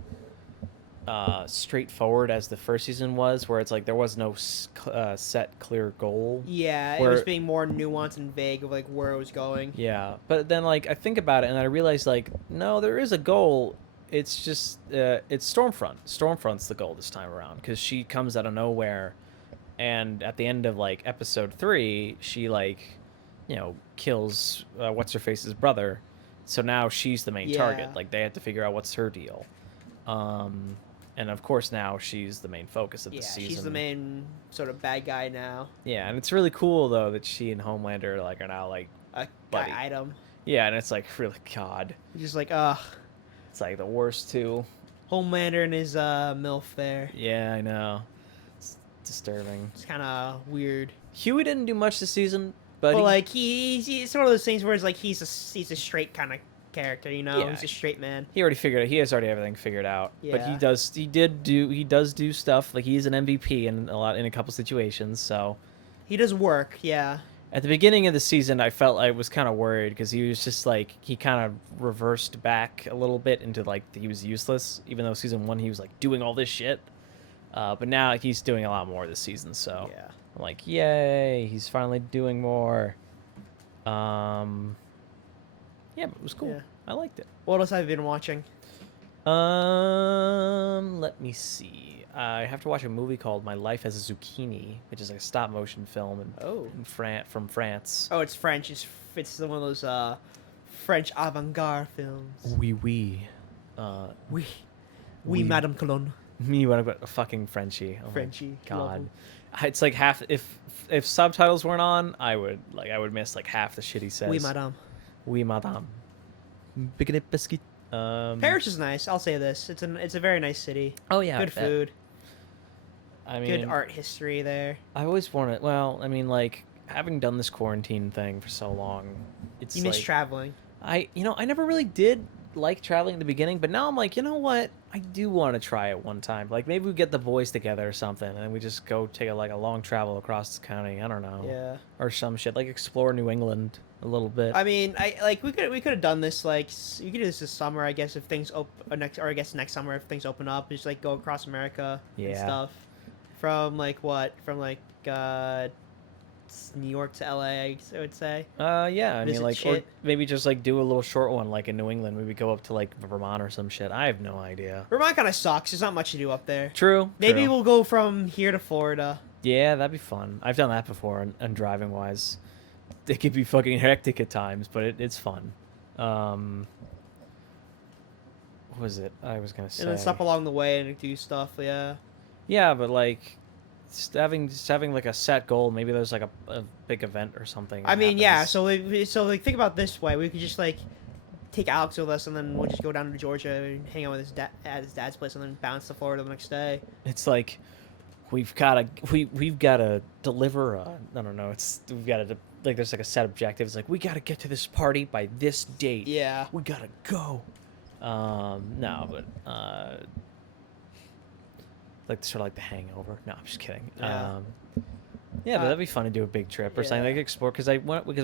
straightforward as the first season was, where it's like there was no set clear goal. Yeah, it was being more nuanced and vague of like where it was going. Yeah, but then like I think about it and I realized like no, there is a goal. It's just it's Stormfront. Stormfront's the goal this time around because she comes out of nowhere, and at the end of like episode 3, she like, you know, kills what's her face's brother. So now she's the main target. Like they have to figure out what's her deal. And of course now she's the main focus of the season. Yeah, she's the main sort of bad guy now. Yeah, and it's really cool though that she and Homelander like are now like a guy item. Yeah, and it's like really God. Just like it's like the worst two. Homelander and his MILF there. Yeah, I know. It's disturbing. It's kind of weird. Huey didn't do much this season, but like he's sort of those things where it's like he's a straight kind of character, you know. Yeah. He's a straight man. He has already everything figured out. Yeah. But he does do stuff. Like he's an MVP in a couple situations, so he does work. Yeah. At the beginning of the season, I felt I was kind of worried because he was just like he kind of reversed back a little bit into like he was useless, even though season 1 he was like doing all this shit. But now he's doing a lot more this season, so yeah. I'm like, yay, he's finally doing more. Yeah, but it was cool. Yeah. I liked it. What else have you been watching? Let me see. I have to watch a movie called My Life as a Zucchini, which is like a stop motion film from France. Oh, it's French. It's one of those French avant-garde films. Oui. Oui, Madame Colonne. Me, what about a fucking Frenchie? Oh Frenchie. God. It's like half. If subtitles weren't on, I would miss like half the shit he says. Oui, Madame. Oui, Madame. Bigonet biscuit. Paris is nice. I'll say this. It's a very nice city. Oh yeah. Good food. I mean, good art history there. I always wanted. Well, I mean, like having done this quarantine thing for so long, you miss traveling. I never really did like traveling in the beginning, but now I'm like, you know what? I do want to try it one time. Like maybe we get the boys together or something, and then we just go take a long travel across the county. I don't know. Yeah. Or some shit like explore New England a little bit. I mean, we could have done this like you could do this summer, I guess, if things next summer if things open up, just like go across America and stuff. From New York to LA, I would say. Yeah, I mean, like, shit. or maybe just like do a little short one, like in New England. Maybe go up to like Vermont or some shit. I have no idea. Vermont kind of sucks. There's not much to do up there. True. Maybe we'll go from here to Florida. Yeah, that'd be fun. I've done that before, and driving wise, it could be fucking hectic at times, but it's fun. What was it? I was gonna say. And then stop along the way and do stuff. Yeah. Yeah, but like. Just having like a set goal. Maybe there's like a big event or something. I mean, yeah. So think about it this way: we could just like take Alex with us, and then we'll just go down to Georgia and hang out with his dad at his dad's place, and then bounce to Florida the next day. It's like we've got to deliver. I don't know. We've got to like there's like a set objective. It's like we got to get to this party by this date. Yeah. We gotta go. No, but like sort of like the Hangover. No, I'm just kidding. Yeah. Yeah, but that'd be fun to do a big trip or something like explore. Because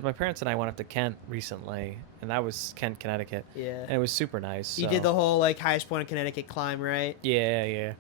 my parents and I went up to Kent recently, and that was Kent, Connecticut. Yeah. And it was super nice. You did the whole like highest point of Connecticut climb, right? Yeah.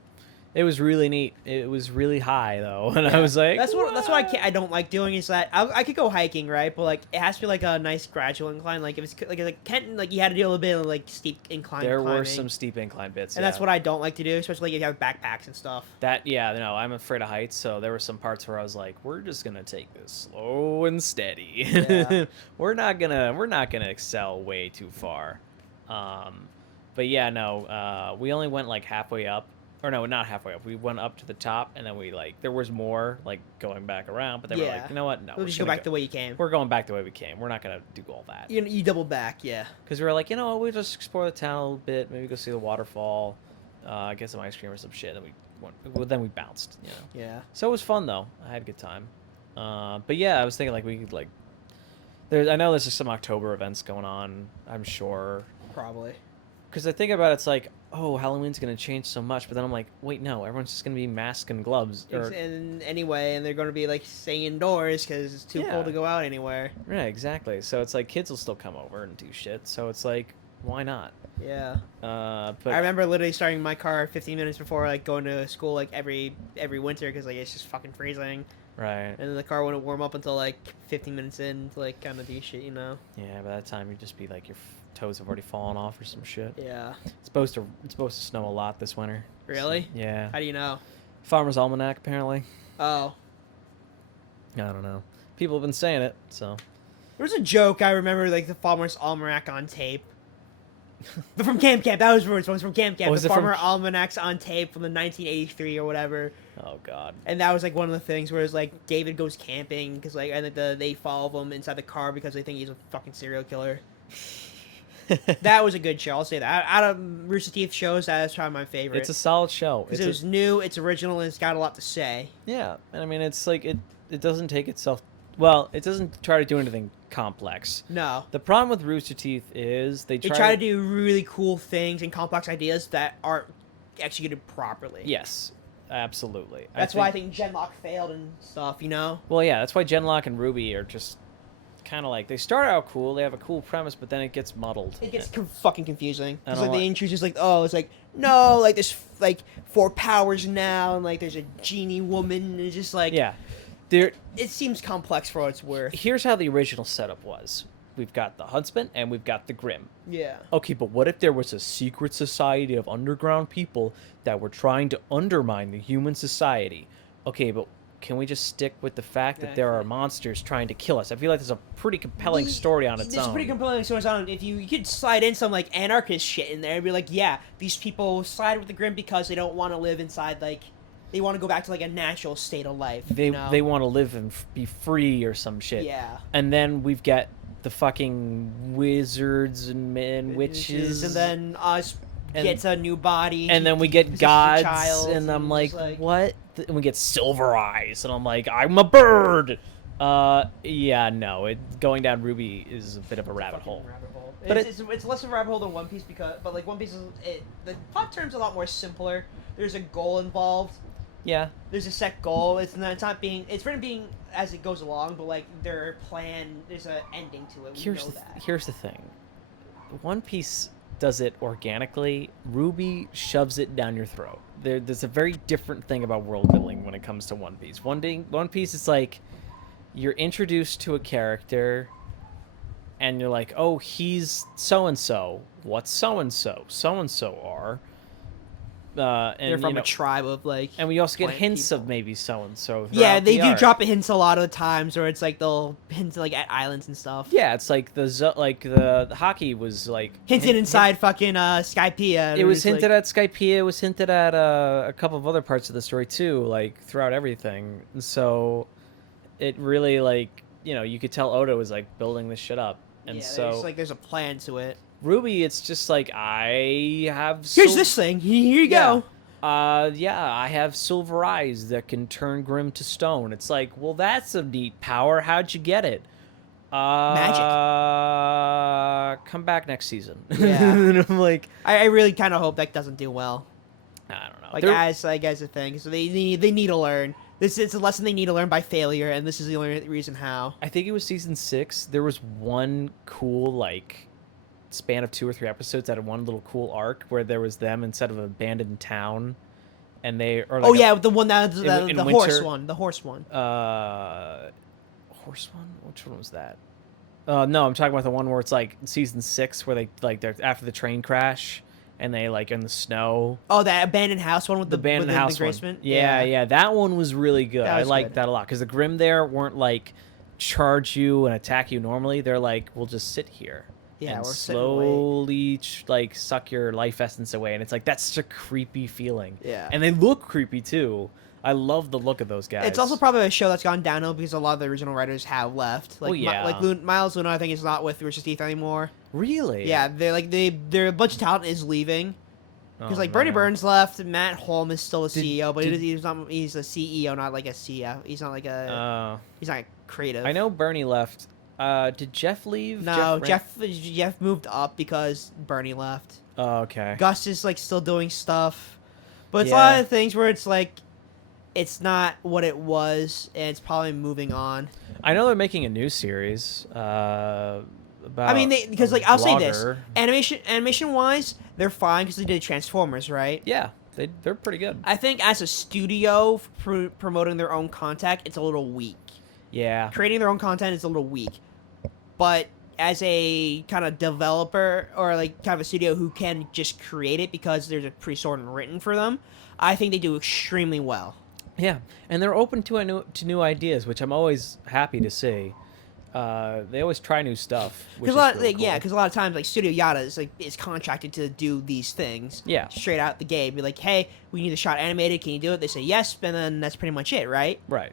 It was really neat. It was really high though, and I was like, that's what I don't like doing is that I could go hiking, right? But like it has to be like a nice gradual incline. Like if it's like Kenton, like you had to do a little bit of like steep incline. There climbing. were some steep incline bits, and that's what I don't like to do, especially if you have backpacks and stuff. I'm afraid of heights, so there were some parts where I was like, we're just gonna take this slow and steady. Yeah. we're not gonna excel way too far. But yeah, no, we only went like halfway up. or no, not halfway up. We went up to the top, and then we there was more going back around, but then we're like, you know what? No, we'll just go back the way you came. We're going back the way we came. We're not gonna do all that. You double back, yeah. Because we were like, you know what? We'll just explore the town a little bit. Maybe go see the waterfall, get some ice cream or some shit, and then we bounced. You know. Yeah. So it was fun though. I had a good time. But yeah, I was thinking we could I know there's some October events going on. I'm sure. Probably. Because I think about it, it's like, oh, Halloween's going to change so much. But then I'm like, wait, no, everyone's just going to be masked and gloves. And anyway, and they're going to be staying indoors because it's too cold to go out anywhere. Yeah, exactly. So it's like kids will still come over and do shit. So it's like, why not? Yeah. But I remember literally starting my car 15 minutes before going to school every winter because it's just fucking freezing. Right. And then the car wouldn't warm up until 15 minutes in to kind of do shit, you know. Yeah, by that time you'd just be your toes have already fallen off or some shit. Yeah. It's supposed to snow a lot this winter. Really? So, yeah. How do you know? Farmer's Almanac apparently. Oh. I don't know. People have been saying it, so. There was a joke I remember the Farmer's Almanac on tape. But from Camp Camp, that was from Camp Camp. The Farmer Almanac's on tape from the 1983 or whatever. Oh God! And that was one of the things where it's David goes camping because and they follow him inside the car because they think he's a fucking serial killer. That was a good show. I'll say that. Out of Rooster Teeth shows, that is probably my favorite. It's a solid show because it was new, it's original, and it's got a lot to say. Yeah, and I mean it's it doesn't take itself. Well, it doesn't try to do anything complex. No. The problem with Rooster Teeth is they try to do really cool things and complex ideas that aren't executed properly. Yes, absolutely. That's why I think Genlock failed and stuff, you know? Well, yeah, that's why Genlock and Ruby are just kind of they start out cool, they have a cool premise, but then it gets muddled. It gets fucking confusing. It's they introduce no, there's 4 powers now, and there's a genie woman, and it's just yeah. It seems complex for what it's worth. Here's how the original setup was. We've got the Huntsman and we've got the Grimm. Yeah. Okay, but what if there was a secret society of underground people that were trying to undermine the human society? Okay, but can we just stick with the fact that there are monsters trying to kill us? I feel like there's a pretty compelling story on its own. There's a pretty compelling story on it. If you could slide in some anarchist shit in there and be yeah, these people side with the Grimm because they don't want to live inside they want to go back to a natural state of life. They want to live and be free or some shit. Yeah. And then we've got the fucking wizards and witches, and then us gets a new body, and then we get gods, and I'm what? And we get Silver Eyes, and I'm I'm a bird. Yeah, no, going down Ruby is a bit of a rabbit hole. But it's less of a rabbit hole than One Piece but One Piece the plot term's a lot more simpler. There's a goal involved. Yeah. There's a set goal. It's not being as it goes along, but their plan. There's an ending to it. Here's the thing. One Piece does it organically. Ruby shoves it down your throat. There's a very different thing about world building when it comes to One Piece. One Piece is you're introduced to a character, and you're oh, he's so and so. What's so and so? So and so are. And they're from a tribe of and we also get hints of maybe so and so. Yeah, they do drop hints a lot of the times, or it's they'll hint at islands and stuff. Yeah, it's the hockey was hinted inside fucking Skypiea. It was hinted at Skypiea. It was hinted at a couple of other parts of the story too, throughout everything. And so it really you could tell Oda was building this shit up, and so there's a plan to it. Ruby, it's just I have... Here's this thing. Here you go. Yeah, I have silver eyes that can turn Grimm to stone. It's well, that's a neat power. How'd you get it? Magic. Come back next season. Yeah. And I'm I really kind of hope that doesn't do well. I don't know. As a thing. So they need to learn. It's a lesson they need to learn by failure, and this is the only reason how. I think it was season 6. There was one cool, span of 2 or 3 episodes that had one little cool arc where there was them instead of an abandoned town, and they the one the horse one. Horse one? Which one was that? No, I'm talking about the one where it's season 6 where they're after the train crash and they in the snow. Oh, that abandoned house one with the abandoned house basement. Yeah, that one was really good. I liked that a lot because the Grimm there weren't charge you and attack you normally. They're we'll just sit here. Yeah, and we're sitting and wait. slowly like suck your life essence away, and it's like that's such a creepy feeling. Yeah. And they look creepy too. I love the look of those guys. It's also probably a show that's gone downhill because a lot of the original writers have left. Like, Well, yeah. Miles Luna, I think, is not with Rooster Teeth anymore. Really? Yeah, they're a bunch of talent is leaving. Because Bernie man. Burns left, Matt Holm is still a Did- CEO, but did- he's a CEO, not like a CEO. He's not like a he's not creative. I know Bernie left. Did Jeff leave? No, ran- Jeff moved up because Bernie left. Oh, okay. Gus is like still doing stuff, but it's a Yeah. lot of things where it's like it's not what it was, and it's probably moving on. I know they're making a new series. About I mean, because a like I'll say this, vlogger. animation wise, they're fine because they did Transformers, right? Yeah, they're pretty good. I think as a studio promoting their own content, it's a little weak. Yeah. Creating their own content is a little weak, but as a kind of developer or like kind of a studio who can just create it because there's a pre-sorted and written for them, I think they do extremely well. Yeah, and they're open to new ideas, which I'm always happy to see. They always try new stuff. Which is really cool. Because a lot of times like Studio Yada is contracted to do these things. Yeah. Straight out the gate, be like, hey, we need the shot animated. Can you do it? They say yes, and then that's pretty much it, right? Right.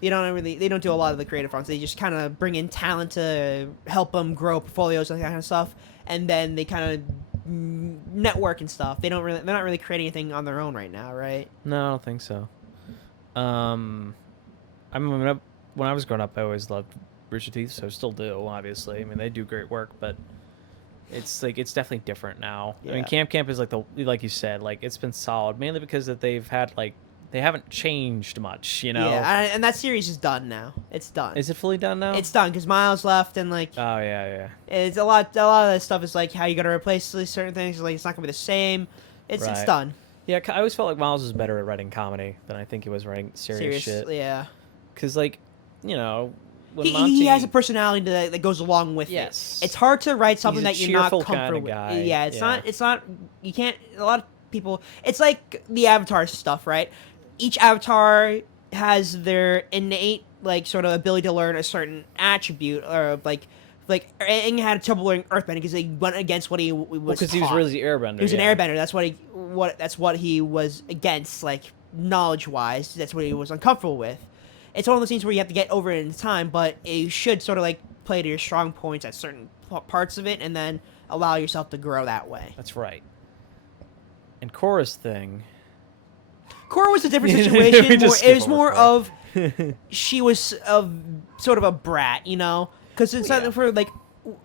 They don't do a lot of the creative fronts. They just kind of bring in talent to help them grow portfolios and that kind of stuff, and then they kind of network and stuff. They're not really creating anything on their own right now, right? No, I don't think so. I mean, when I was growing up, I always loved Rooster Teeth, so I still do. Obviously, I mean, they do great work, but it's definitely different now. I mean, Yeah. Camp is like you said, like it's been solid mainly because that they've had they haven't changed much, you know. Yeah, and that series is done now. It's done. Is it fully done now? It's done because Miles left, and like Oh yeah. it's a lot. A lot of that stuff is like how you got to replace these certain things. Like it's not gonna be the same. It's Right. done. Yeah, I always felt like Miles was better at writing comedy than I think he was writing serious shit. Yeah. Because like, you know, when He has a personality that goes along with Yes. it. It's hard to write something He's a that you're not cheerful comfortable kinda with. guy. Yeah, Yeah. it's not. You can't. A lot of people. It's like the Avatar stuff, right? Each Avatar has their innate like sort of ability to learn a certain attribute, or like Aang had trouble learning Earthbending because he went against what he was. because he was taught. really the airbender. He was yeah. an airbender. That's what he was against, like knowledge wise. That's what he was uncomfortable with. It's one of those things where you have to get over it in time, but you should sort of like play to your strong points at certain parts of it, and then allow yourself to grow that way. That's right. And Korra's thing. Korra was a different We situation. just It was skip more over of she was sort of a brat, you know, because it's Yeah. not for like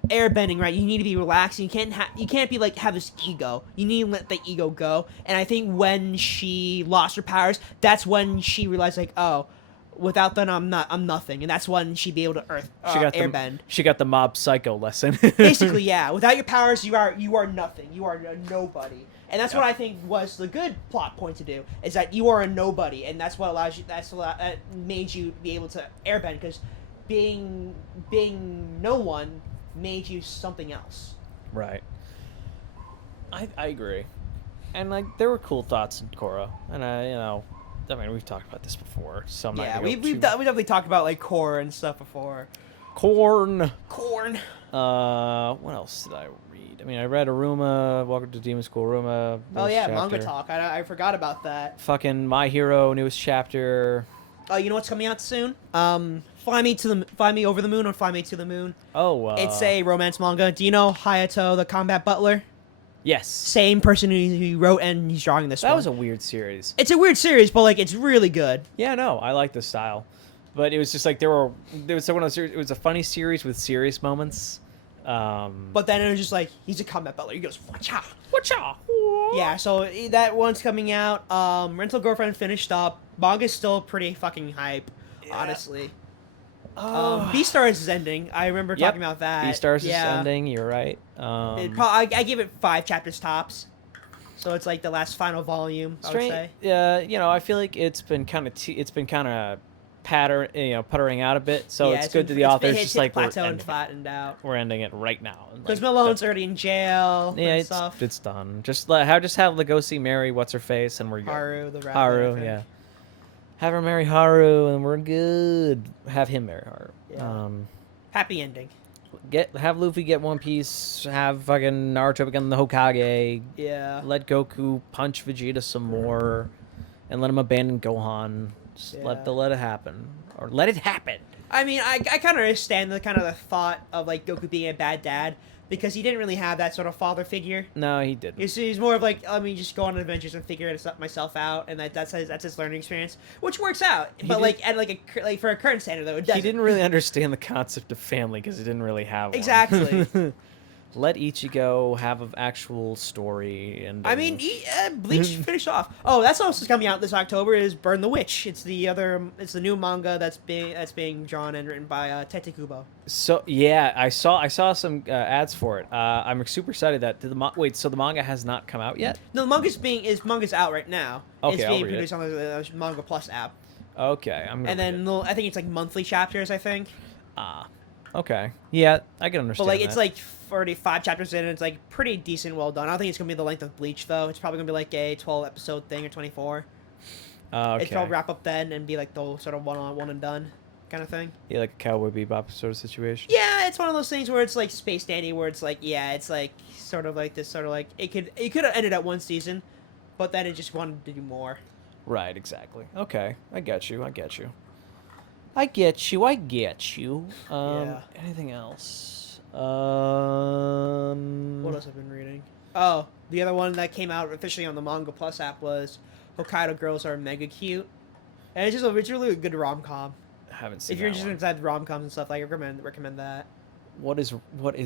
airbending, right? You need to be relaxed. You can't be like have this ego. You need to let the ego go. And I think when she lost her powers, that's when she realized like, oh, without them, I'm nothing. And that's when she'd be able to airbend. She got the Mob Psycho lesson. Basically, yeah. Without your powers, you are nothing. You are a nobody. And that's what I think was the good plot point to do, is that you are a nobody, and that's what allows you. That made you be able to airbend, because being no one made you something else. Right. I agree. And like there were cool thoughts in Korra, and I mean we've talked about this before, so I'm not Yeah, gonna we go too... definitely talked about like core and stuff before. Corn. Corn. What else did I read? I mean, I read Aruma, Welcome to Demon School, Aruma. Oh yeah, newest manga chapter. talk. I forgot about that. Fucking My Hero, newest chapter. Oh, you know what's coming out soon? Fly Me Over the Moon or Fly Me to the Moon. Oh, It's a romance manga. Do you know Hayato, the combat butler? Yes. Same person who wrote and he's drawing this one. That was a weird series. It's a weird series, but like it's really good. Yeah, no, I like the style, but it was just like there was one of those series. It was a funny series with serious moments. But then it was just like he's a combat butler. He goes, "Wacha, Whatcha? yeah." So that one's coming out. Rental Girlfriend finished up. Manga's still pretty fucking hype, honestly. Beastars is ending. I remember talking about that. Beastars is ending. You're right. I give it 5 chapters tops. So it's like the last final volume, I would say. Yeah, I feel like it's been kind of puttering out a bit. So Yeah, it's good to the authors just like plateau and flattened out. we're ending it right now. Because Like, Malone's already in jail yeah, and stuff. it's done. Just have Legosi marry what's her face and we're good. Haru, the rabbit. Haru, I think. yeah. Have her marry Haru and we're good. Have him marry Haru. Yeah. Happy ending. have Luffy get One Piece, have fucking Naruto become the Hokage. Yeah. Let Goku punch Vegeta some more, and let him abandon Gohan. Just let it happen, or let it happen. I mean, I kind of understand the kind of the thought of like Goku being a bad dad because he didn't really have that sort of father figure. No, he didn't. He's more of like, let me just go on adventures and figure it myself out, and that's his learning experience, which works out. But for a current standard though, it doesn't. He didn't really understand the concept of family because he didn't really have one. Exactly. Let Ichigo have an actual story, and I mean, Bleach finished off. Oh, that's also coming out this October. Is Burn the Witch? It's the new manga that's being drawn and written by Tete Kubo. So yeah, I saw some ads for it. I'm super excited that so the manga has not come out yet. No, the manga's out right now. Okay, it's I'll being read produced on the Manga Plus app. Okay, I think it's like monthly chapters. I think. Okay. Yeah, I can understand. But like that. it's like 45 chapters in, and it's like pretty decent, well done. I don't think it's gonna be the length of Bleach though. It's probably gonna be like a 12 episode thing or 24. Okay. It's probably wrap up then and be like the sort of one and done kind of thing. Yeah, like a Cowboy Bebop sort of situation. Yeah, it's one of those things where it's like Space Dandy, where it's like it's like sort of like this sort of like it could have ended at one season, but then it just wanted to do more. Right. Exactly. Okay. I get you. I get you. Anything else? What else I've been reading? Oh, the other one that came out officially on the Manga Plus app was Hokkaido Girls Are Mega Cute. And it's really a good rom-com. I haven't seen. If you're interested in rom-coms and stuff, I recommend that. What is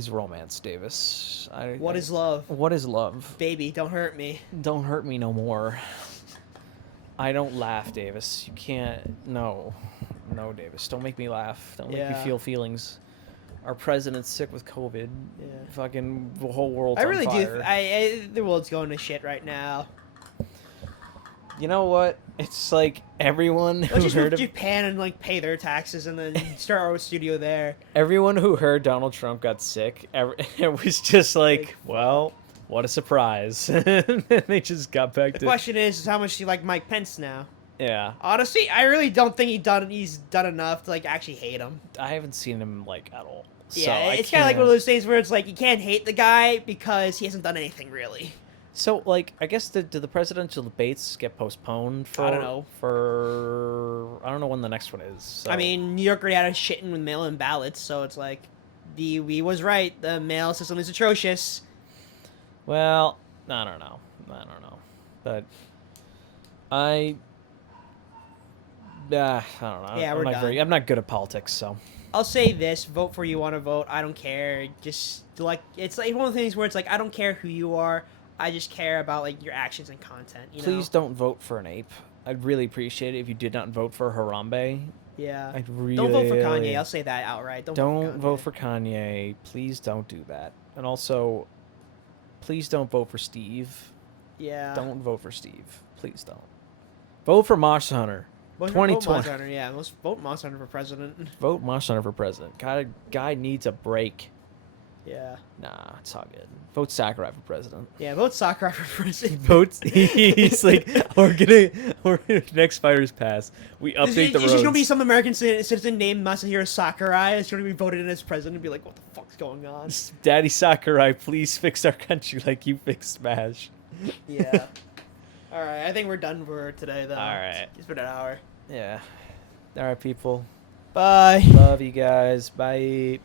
romance, Davis? What is love? What is love? Baby, don't hurt me. Don't hurt me no more. I don't laugh, Davis. You can't. No, Davis. Don't make me laugh. Don't make me feel feelings. Our president's sick with COVID. Yeah. Fucking the whole world's on fire. Do. The world's going to shit right now. You know what? It's like everyone who Let's heard just move to Japan and like pay their taxes and then start our studio there. Everyone who heard Donald Trump got sick, it was just like, well, what a surprise. And they just got back to... The question is how much do you like Mike Pence now? Yeah. Honestly, I really don't think he's done enough to like actually hate him. I haven't seen him like at all. Yeah, so it's kind of like one of those things where it's like you can't hate the guy because he hasn't done anything really. So, like, I guess do the presidential debates get postponed for... I don't know. I don't know when the next one is. So. I mean, New York already had a shitting with mail-in ballots, so it's like, we was right. The mail system is atrocious. Well, I don't know. But I don't know. Yeah, we're done. I'm not good at politics, so... I'll say this: vote for you want to vote. I don't care. Just like it's like one of the things where it's like I don't care who you are. I just care about like your actions and content. Please don't vote for an ape. I'd really appreciate it if you did not vote for Harambe. Yeah. I'd really don't vote for Kanye. I'll say that outright. Don't vote for Kanye. Please don't do that. And also, please don't vote for Steve. Yeah. Don't vote for Steve. Please don't. Vote for Monster Hunter. 2020. Vote Monster Hunter, yeah. Let's vote Monster Hunter for president. Vote Monster Hunter for president. Guy needs a break. Yeah. Nah, it's all good. Vote Sakurai for president. Yeah, vote Sakurai for president. He's like, we're gonna next Fighters Pass. We update the roads. It's just gonna be some American citizen named Masahiro Sakurai. It's gonna be voted in as president and be like, what the fuck's going on? Daddy Sakurai, please fix our country like you fixed Smash. Yeah. All right, I think we're done for today, though. All right. It's been an hour. Yeah. All right, people. Bye. Love you guys. Bye.